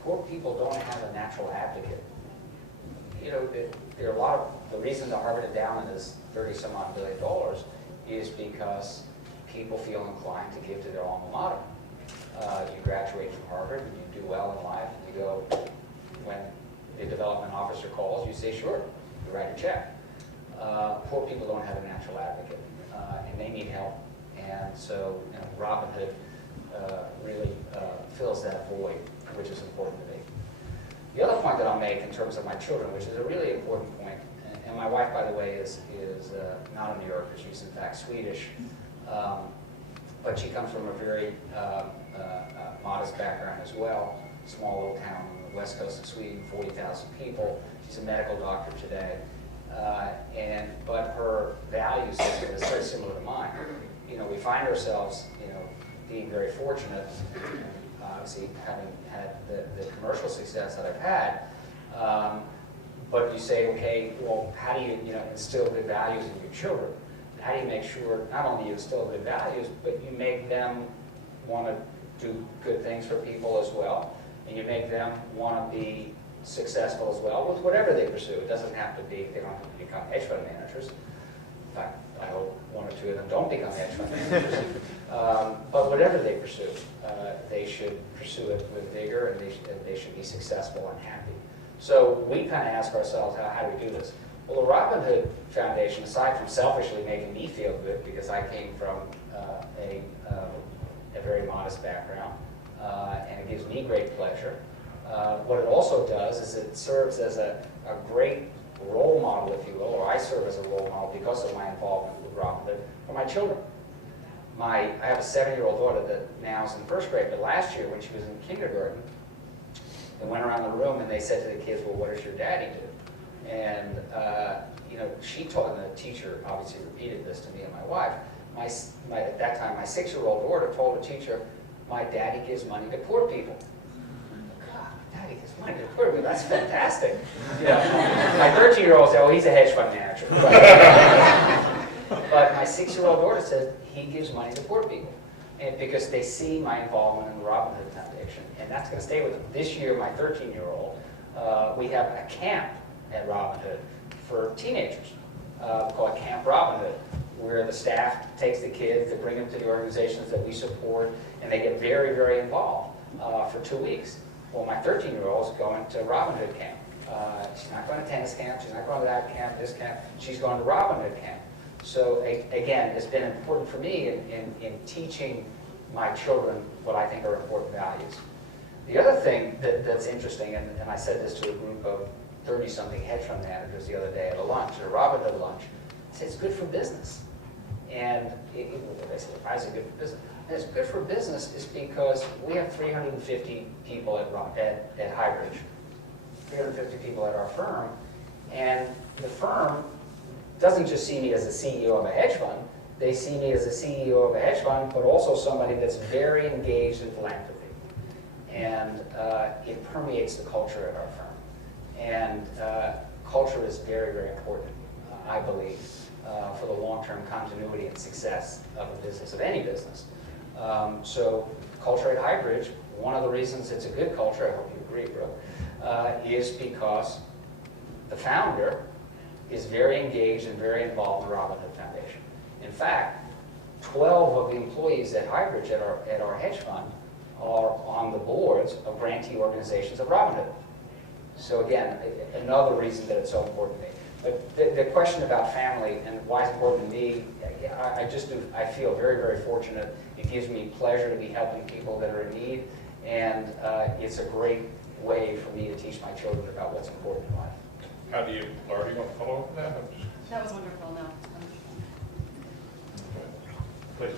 poor people don't have a natural advocate. There are a lot of, the reason the Harvard Endowment is $30-some-odd billion is because people feel inclined to give to their alma mater. You graduate from Harvard and you do well in life, and you go, when the development officer calls, you say sure, you write a check. Poor people don't have a natural advocate, and they need help. And so Robin Hood really fills that void, which is important to me. The other point that I'll make in terms of my children, which is a really important point, and my wife, by the way, is not a New Yorker, she's in fact Swedish, but she comes from a very modest background as well, small little town on the west coast of Sweden, 40,000 people. She's a medical doctor today, but her value system is very similar to mine. We find ourselves, being very fortunate, obviously having had the commercial success that I've had, but you say, okay, well, how do you, instill good values in your children? How do you make sure not only you instill good values, but you make them want to do good things for people as well, and you make them want to be successful as well with whatever they pursue. It doesn't have to be, they don't have to become hedge fund managers. In fact, I hope one or two of them don't become hedge fund managers. But whatever they pursue, they should pursue it with vigor, and they should be successful and happy. So we kind of ask ourselves, how do we do this? Well, the Robin Hood Foundation, aside from selfishly making me feel good, because I came from a very modest background, and it gives me great pleasure, what it also does is it serves as a great role model, if you will, or I serve as a role model because of my involvement with Robin Hood for my children. I have a 7-year-old daughter that now is in first grade, but last year when she was in kindergarten, they went around the room and they said to the kids, well, what does your daddy do? And, she told, and the teacher obviously repeated this to me and my wife, at that time, my 6-year-old daughter told the teacher, my daddy gives money to poor people. God, daddy gives money to poor people, that's fantastic. My 13-year-old said, oh, he's a hedge fund manager. But my 6-year-old daughter says he gives money to poor people. And because they see my involvement in the Robin Hood Foundation. And that's going to stay with them. This year, my 13-year-old, we have a camp at Robin Hood for teenagers called Camp Robin Hood, where the staff takes the kids, they bring them to the organizations that we support, and they get very, very involved for 2 weeks. Well, my 13-year-old is going to Robin Hood camp. She's not going to tennis camp, she's not going to that camp, this camp, she's going to Robin Hood camp. So again, it's been important for me in teaching my children what I think are important values. The other thing that's interesting, and I said this to a group of 30-something hedge fund managers the other day at a lunch, at a Robin Hood lunch, I said, it's good for business. And they said, why is it good for business? And it's good for business is because we have 350 people at Highbridge, 350 people at our firm, and the firm doesn't just see me as the CEO of a hedge fund, they see me as the CEO of a hedge fund, but also somebody that's very engaged in philanthropy. And it permeates the culture at our firm. And culture is very, very important, I believe, for the long-term continuity and success of a business, of any business. So culture at Highbridge, one of the reasons it's a good culture, I hope you agree, Brooke, is because the founder is very engaged and very involved in the Robin Hood Foundation. In fact, 12 of the employees at Highbridge at our hedge fund are on the boards of grantee organizations of Robin Hood. So again, another reason that it's so important to me. But the question about family and why it's important to me, I feel very, very fortunate. It gives me pleasure to be helping people that are in need, and it's a great way for me to teach my children about what's important in life. How do you, Laura, do you want to follow up on that? That was wonderful, no. Please.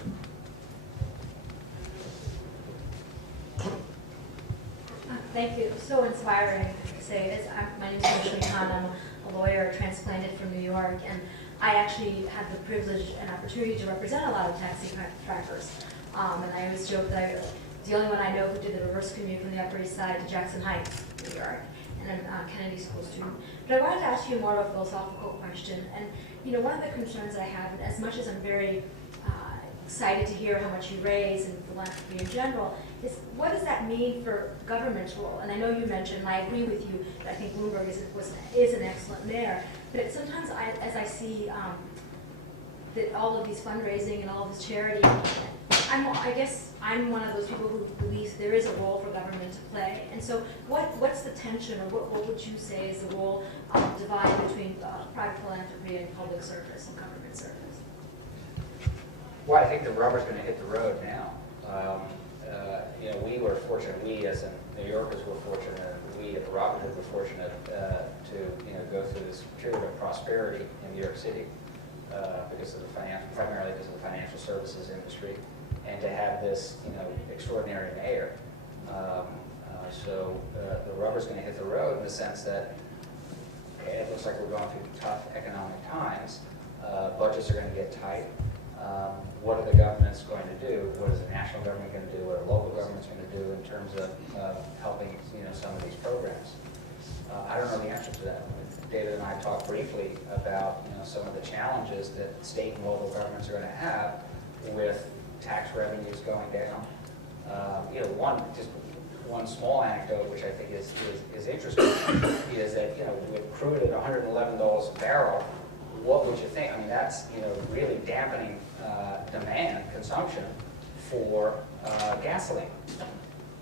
Thank you. So inspiring to say this. My name is Ashley Khan. I'm a lawyer transplanted from New York, and I actually had the privilege and opportunity to represent a lot of taxi trackers. And I always joke that I was the only one I know who did the reverse commute from the Upper East Side to Jackson Heights, New York, and I'm a Kennedy School student. But I wanted to ask you more of a philosophical question. And one of the concerns I have, and as much as I'm very excited to hear how much you raise in philanthropy in general, is what does that mean for government's role? And I know you mentioned, and I agree with you, that I think Bloomberg is an excellent mayor, but sometimes as I see that all of these fundraising and all of this charity, I guess I'm one of those people who believes there is a role for government to play. And so what's the tension, or what would you say is the role divide between private philanthropy and public service and government service? Well, I think the rubber's going to hit the road now. We were fortunate, we as in New Yorkers were fortunate, we at the Robin Hood were fortunate to go through this period of prosperity in New York City because of primarily because of the financial services industry, and to have this extraordinary mayor. So the rubber's going to hit the road in the sense that it looks like we're going through tough economic times. Budgets are going to get tight. What are the governments going to do? What is the national government going to do? What are local governments going to do in terms of helping some of these programs? I don't know the answer to that. David and I talked briefly about some of the challenges that state and local governments are going to have with tax revenues going down. One small anecdote, which I think is interesting, is that with crude at $111 a barrel, what would you think? I mean, that's really dampening demand, consumption for gasoline.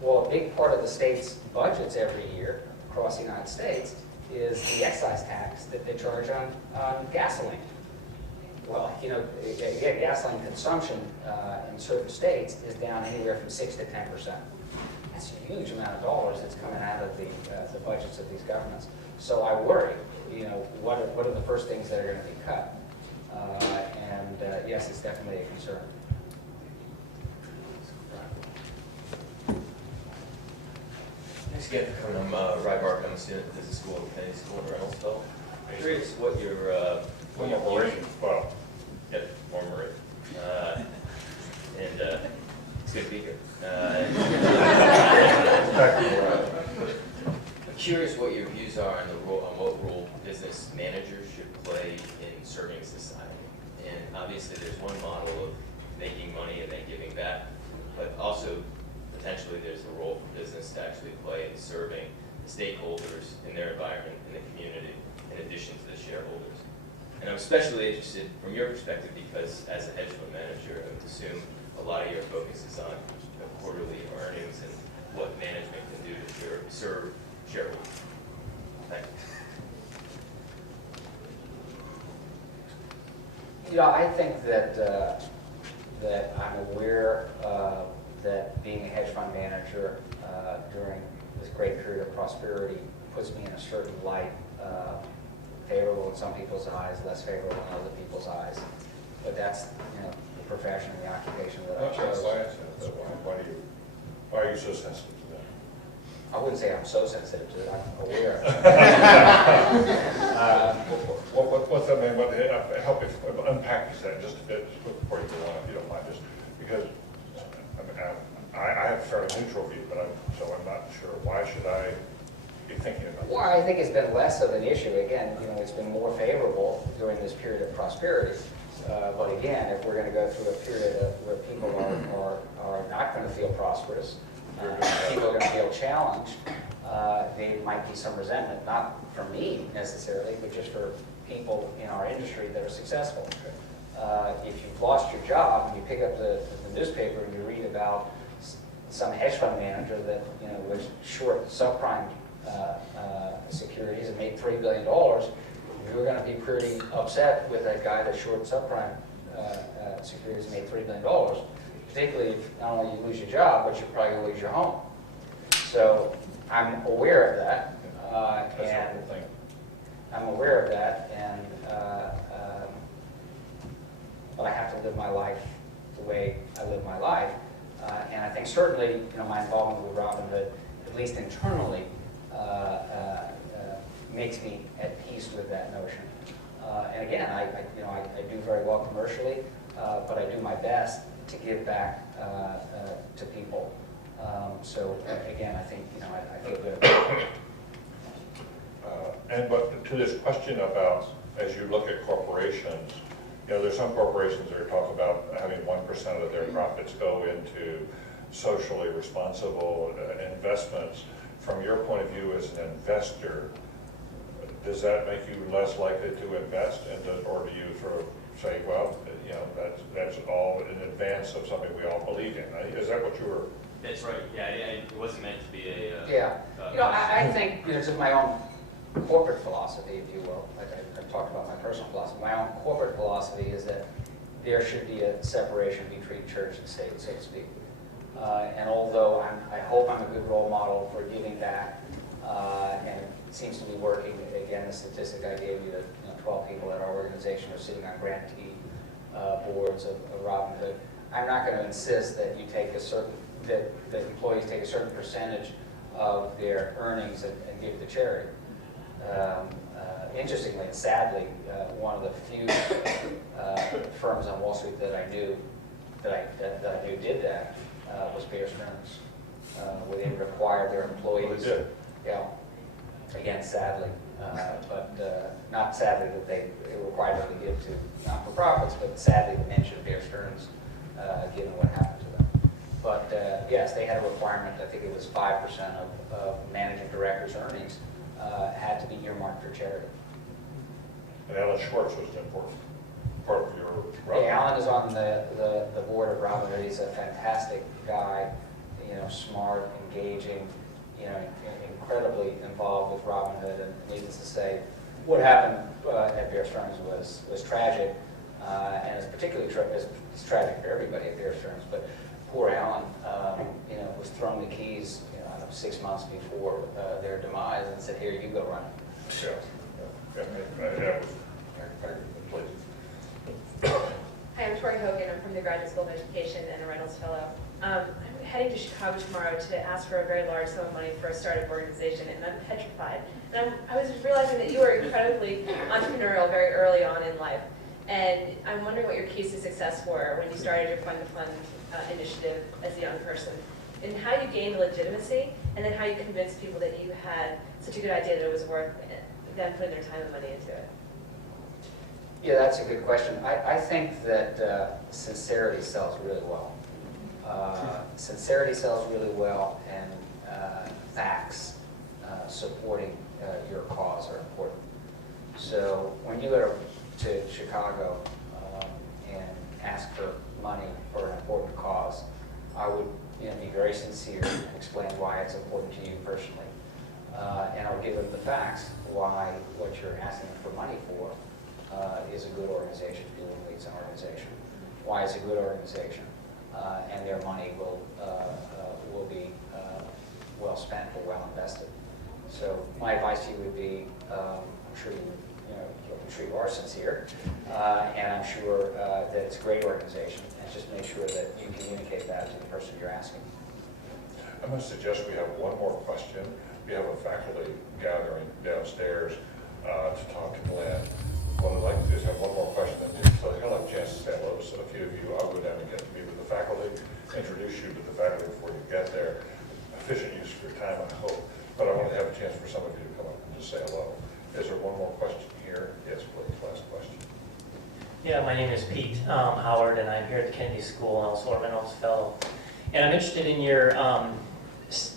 Well, a big part of the state's budgets every year across the United States is the excise tax that they charge on gasoline. Well, again, gasoline consumption in certain states is down anywhere from 6 to 10%. That's a huge amount of dollars that's coming out of the budgets of these governments. So I worry, what are the first things that are going to be cut? Yes, it's definitely a concern. Thanks again for coming. I'm Rye Bark. I'm a student at the business school at Kennedy School in Reynoldsville. Curious what your Corporation, well, Yep, former. And it's good to be here. I'm curious what your views are on what role business managers should play in serving society. And obviously, there's one model of making money and then giving back, but also potentially there's a role for business to actually play in serving the stakeholders in their environment, in the community, in addition to the shareholders. And I'm especially interested from your perspective because as a hedge fund manager, I would assume a lot of your focus is on quarterly earnings and what management can do to serve shareholders. Thank you. You know, I think that that I'm aware that being a hedge fund manager during this great period of prosperity puts me in a certain light, favorable in some people's eyes, less favorable in other people's eyes. But that's, you know, the profession and the occupation that I chose. why are you so sensitive to that? I wouldn't say I'm so sensitive to it. I'm aware of it. What's that mean? Help unpack that just a bit before you go on, if you don't mind, just because I have a fairly neutral view, but so I'm not sure. Why should I be thinking about Well, I think it's been less of an issue. Again, you know, it's been more favorable during this period of prosperity. But again, if we're going to go through a period where people are not going to feel prosperous, people are going to feel challenged, there might be some resentment, not for me necessarily, but just for people in our industry that are successful. If you've lost your job and you pick up the newspaper and you read about some hedge fund manager that, you know, was short subprime securities and made $3 billion, you're going to be pretty upset with that guy that short subprime securities and made $3 billion, particularly if not only you lose your job, but you probably lose your home. So I'm aware of that, and I'm aware of that, and but I have to live my life the way I live my life, and I think certainly, you know, my involvement with Robinhood, at least internally, makes me at peace with that notion. And again, I do very well commercially, but I do my best to give back to people. So again, I think, you know, I feel good about it. But to this question about, as you look at corporations, you know, there's some corporations that are talking about having 1% of their profits go into socially responsible investments. From your point of view as an investor, does that make you less likely to invest, or do you sort of say, well, you know, that's all in advance of something we all believe in? Is that what you were? That's right. Yeah, it wasn't meant to be a. Yeah. You know, I think, you know, just my own corporate philosophy, if you will. Like I've talked about my personal philosophy. My own corporate philosophy is that there should be a separation between church and state, so to speak. And although I hope I'm a good role model for giving back, and it seems to be working. Again, the statistic I gave you that, you know, 12 people at our organization are sitting on grantee boards of Robinhood. I'm not going to insist that you take a certain that employees take a certain percentage of their earnings and give to charity. Interestingly and sadly, one of the few firms on Wall Street that I knew did that was Bear Stearns, where they required their employees. Well, they did. Yeah. Again, sadly, but not sadly that they required them to give to not-for-profits, but sadly to mention Bear Stearns, given what happened to them. But yes, they had a requirement. I think it was 5% of managing directors' earnings had to be earmarked for charity. And Alan Schwartz was an important part of your. Yeah, Alan is on the board of Robinhood. He's a fantastic guy, you know, smart, engaging, you know, incredibly involved with Robinhood. And needless to say, what happened at Bear Stearns was tragic, and it's particularly it's tragic for everybody at Bear Stearns. But poor Alan, you know, was thrown the keys, you know, I don't know, 6 months before their demise, and said, "Here, you go run it." Yeah. Hi, I'm Tori Hogan. I'm from the Graduate School of Education and a Reynolds Fellow. I'm heading to Chicago tomorrow to ask for a very large sum of money for a startup organization, and I'm petrified. And I was realizing that you were incredibly entrepreneurial very early on in life. And I'm wondering what your keys to success were when you started your Fund to Fund initiative as a young person, and how you gained legitimacy, and then how you convinced people that you had such a good idea that it was worth them putting their time and money into it. Yeah, that's a good question. I think that sincerity sells really well. Sincerity sells really well, and facts supporting your cause are important. So when you go to Chicago and ask for money for an important cause, I would be very sincere and explain why it's important to you personally. And I'll give them the facts why what you're asking for money for is a good organization. Dubin leads an organization. Why it's a good organization, and their money will be well spent or well invested. So my advice to you would be, I'm sure you are sincere, and I'm sure that it's a great organization. And just make sure that you communicate that to the person you're asking. I'm going to suggest we have one more question. We have a faculty gathering downstairs to talk to Glenn. What I'd like to do is have one more question, and so you'll have a chance to say hello. So a few of you, I'll go down and get to meet with the faculty, introduce you to the faculty before you get there. Efficient use of your time, I hope. But I want to have a chance for some of you to come up and just say hello. Is there one more question here? Yes, please. Last question. Yeah, my name is Pete Howard, and I'm here at the Kennedy School and also a Reynolds Fellow. And I'm interested in your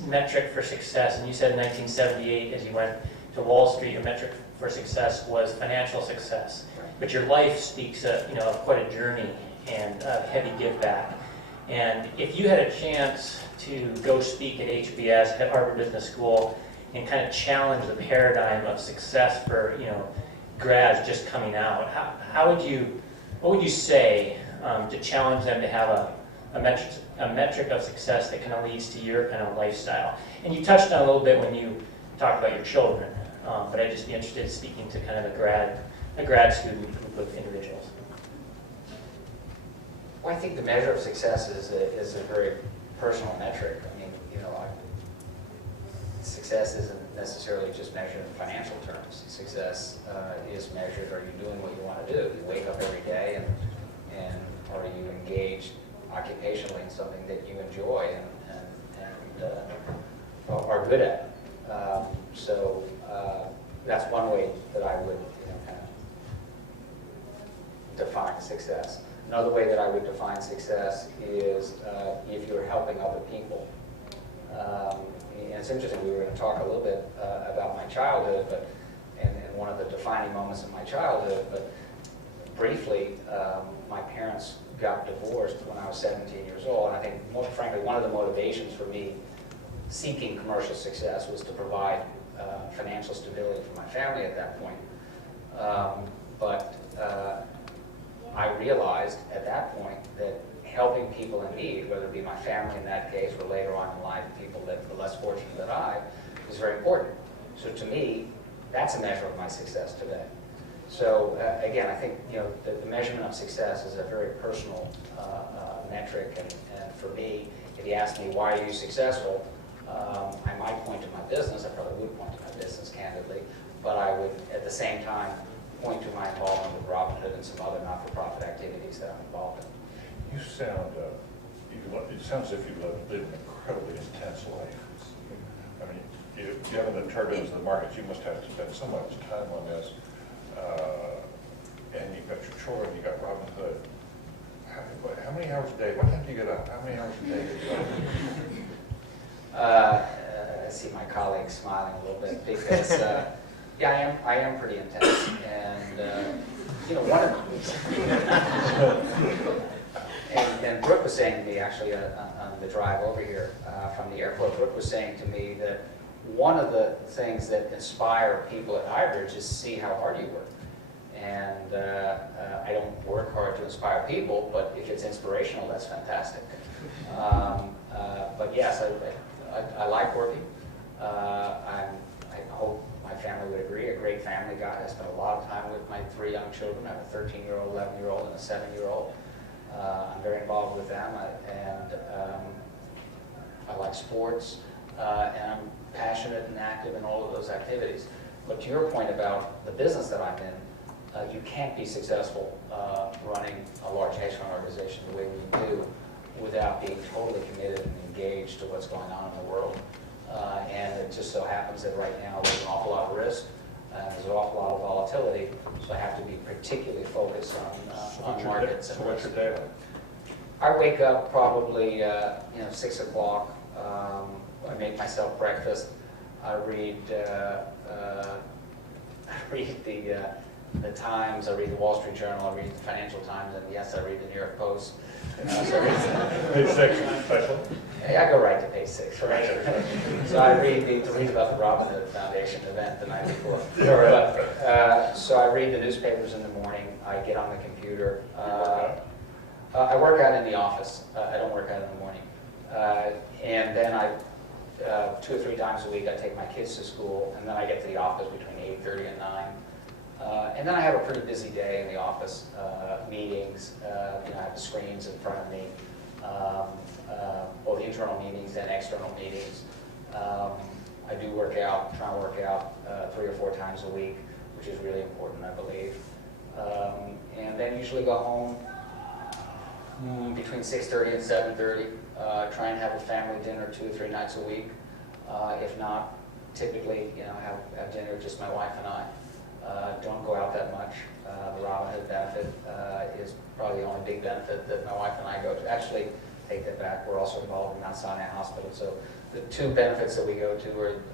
metric for success. And you said in 1978, as you went to Wall Street, your metric for success was financial success. But your life speaks of quite a journey and a heavy give back. And if you had a chance to go speak at HBS, at Harvard Business School, and kind of challenge the paradigm of success for grads just coming out, what would you say to challenge them to have a metric of success that kind of leads to your kind of lifestyle? And you touched on a little bit when you talked about your children, but I'd just be interested in speaking to kind of a grad student group of individuals. Well, I think the measure of success is a very personal metric. I mean, success isn't necessarily just measured in financial terms. Success is measured, are you doing what you want to do? You wake up every day, and are you engaged occupationally in something that you enjoy and are good at? So that's one way that I would kind of define success. Another way that I would define success is if you're helping other people. And it's interesting, we were going to talk a little bit about my childhood, and one of the defining moments of my childhood, but briefly, my parents got divorced when I was 17 years old, and I think, most frankly, one of the motivations for me seeking commercial success was to provide financial stability for my family at that point. But I realized at that point that helping people in need, whether it be my family in that case, or later on in life, people that were less fortunate than I, is very important. So to me, that's a measure of my success today. So again, I think the measurement of success is a very personal metric, and for me, if you ask me why are you successful, I might point to my business. I probably would point to my business, candidly, but I would at the same time point to my involvement with Robin Hood and some other not-for-profit activities that I'm involved in. You sound, it sounds as if you live an incredibly intense life. I mean, you haven't been turned into the markets. You must have to spend so much time on this. And you've got your children, you've got Robin Hood. How many hours a day? What time do you get up? How many hours a day do you get up? I see my colleagues smiling a little bit because, yeah, I am pretty intense. And, one of and Brooke was saying to me, actually, on the drive over here from the airport, Brooke was saying to me that one of the things that inspire people at Highbridge is to see how hard you work. And I don't work hard to inspire people, but if it's inspirational, that's fantastic. But yes, I like working. I hope my family would agree. A great family guy. I spend a lot of time with my 3 young children. I have a 13-year-old, 11-year-old, and a 7-year-old. I'm very involved with them, and I like sports, and I'm passionate and active in all of those activities. But to your point about the business that I'm in, you can't be successful running a large hedge fund organization the way we do without being totally committed and engaged to what's going on in the world. And it just so happens that right now there's an awful lot of risk, there's an awful lot of volatility, so I have to be particularly focused on markets. So what's your day like? I wake up probably 6 o'clock. I make myself breakfast. I read the Times. I read the Wall Street Journal. I read the Financial Times, and yes, I read the New York Post. Page 6 special? I go right to page 6. Right? So I read about the Robin Hood Foundation event the night before. So I read the newspapers in the morning. I get on the computer. I work out in the office. I don't work out in the morning. And then 2 or 3 times a week, I take my kids to school, and then I get to the office between 8:30 and 9. And then I have a pretty busy day in the office, meetings. I have the screens in front of me, both internal meetings and external meetings. I do work out, try to work out 3 or 4 times a week, which is really important, I believe. And then usually go home between 6:30 and 7:30. Try and have a family dinner 2 or 3 nights a week. If not, typically, have dinner with just my wife and I. Don't go out that much. The Robin Hood benefit is probably the only big benefit that my wife and I go to. Actually, take that back. We're also involved in Mount Sinai Hospital. So the 2 benefits that we go to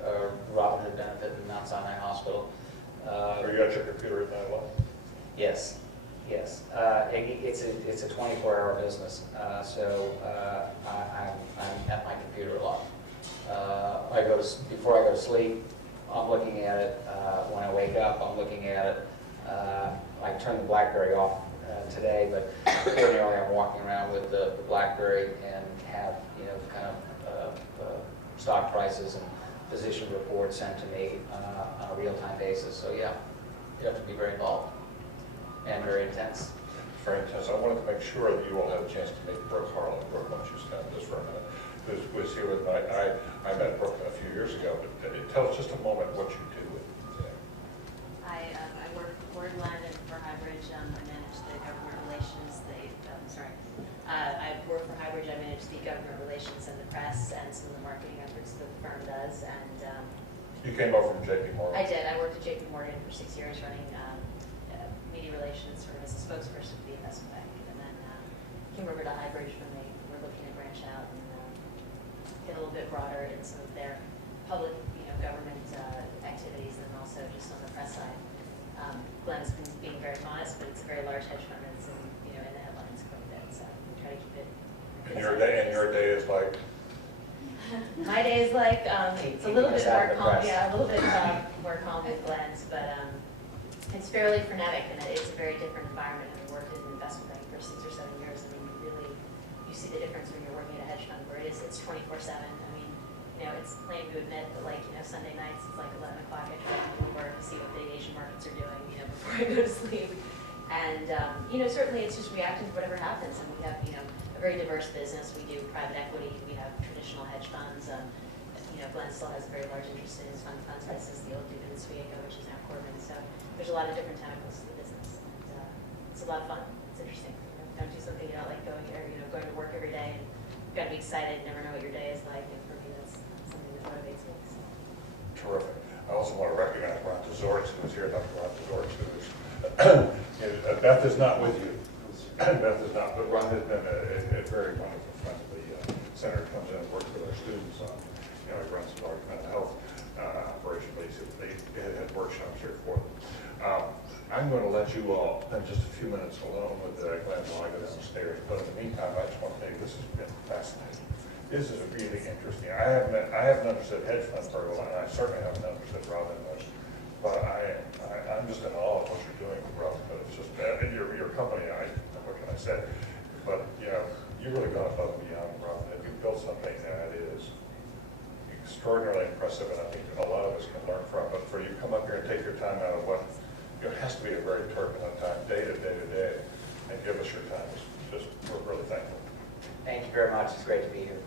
are Robin Hood benefit and Mount Sinai Hospital. Are you at your computer at night long? Yes. It's a 24-hour business, so I'm at my computer a lot. Before I go to sleep, I'm looking at it. When I wake up, I'm looking at it. I turn the BlackBerry off today, but ordinarily I'm walking around with the BlackBerry and have kind of stock prices and position reports sent to me on a real-time basis. So yeah, you have to be very involved. And very intense. Very intense. I wanted to make sure that you all had a chance to meet Brooke Harlan. Brooke, why don't you stand just for a minute? Who was here with me. I met Brooke a few years ago, but tell us just a moment what you do with them. I work for Glenn and for Highbridge. I manage the government relations. I work for Highbridge. I manage the government relations and the press and some of the marketing efforts that the firm does. And You came over from J.P. Morgan. I did. I worked at J.P. Morgan for 6 years running media relations as a spokesperson for the investment bank, and then came over to Highbridge when they were looking to branch out and get a little bit broader in some of their public, government activities, and also just on the press side. Glenn's been being very modest, but it's a very large hedge fund, and it's in the headlines quite a bit. So we try to keep it. And your day is like? My day is like it's a little bit more calm. Yeah, a little bit more calm with Glenn's, but. It's fairly frenetic, and it's a very different environment. Having worked in an investment bank for 6 or 7 years, you see the difference when you're working at a hedge fund where it's 24/7. It's plain to admit that Sunday nights it's like 11 o'clock. I try to move over to see what the Asian markets are doing, before I go to sleep. And certainly it's just reacting to whatever happens. And we have a very diverse business. We do private equity. We have traditional hedge funds. Glenn still has a very large interest in his funds business, the old Dubin of Highbridge, which is now Corbin. So there's a lot of different tentacles to the business. And, it's a lot of fun. It's interesting. Don't do something you don't like going to work every day, and you've got to be excited. Never know what your day is like, and for me, that's something that motivates me. So. Terrific. I also want to recognize Ron Dezorich, who's here. Dr. Ron Dezorich, who's Beth is not with you. Beth is not, but Ron has been a very wonderful friend of the center. Comes in and works with our students on. He runs a large mental health operation, but they had workshops here for them. I'm going to let you all spend just a few minutes alone with Glenn while I go downstairs. But in the meantime, I just want to tell you this has been fascinating. This is really interesting. I haven't understood hedge funds very well, and I certainly haven't understood Robin much. But I'm just in awe of what you're doing with Robin. But it's just your company. What can I say? But you've really gone above and beyond Robin. You've built something that is extraordinarily impressive, and I think a lot of us can learn from. But for you to come up here and take your time out of what has to be a very turbulent time, day to day, and give us your time, we're really thankful. Thank you very much. It's great to be here.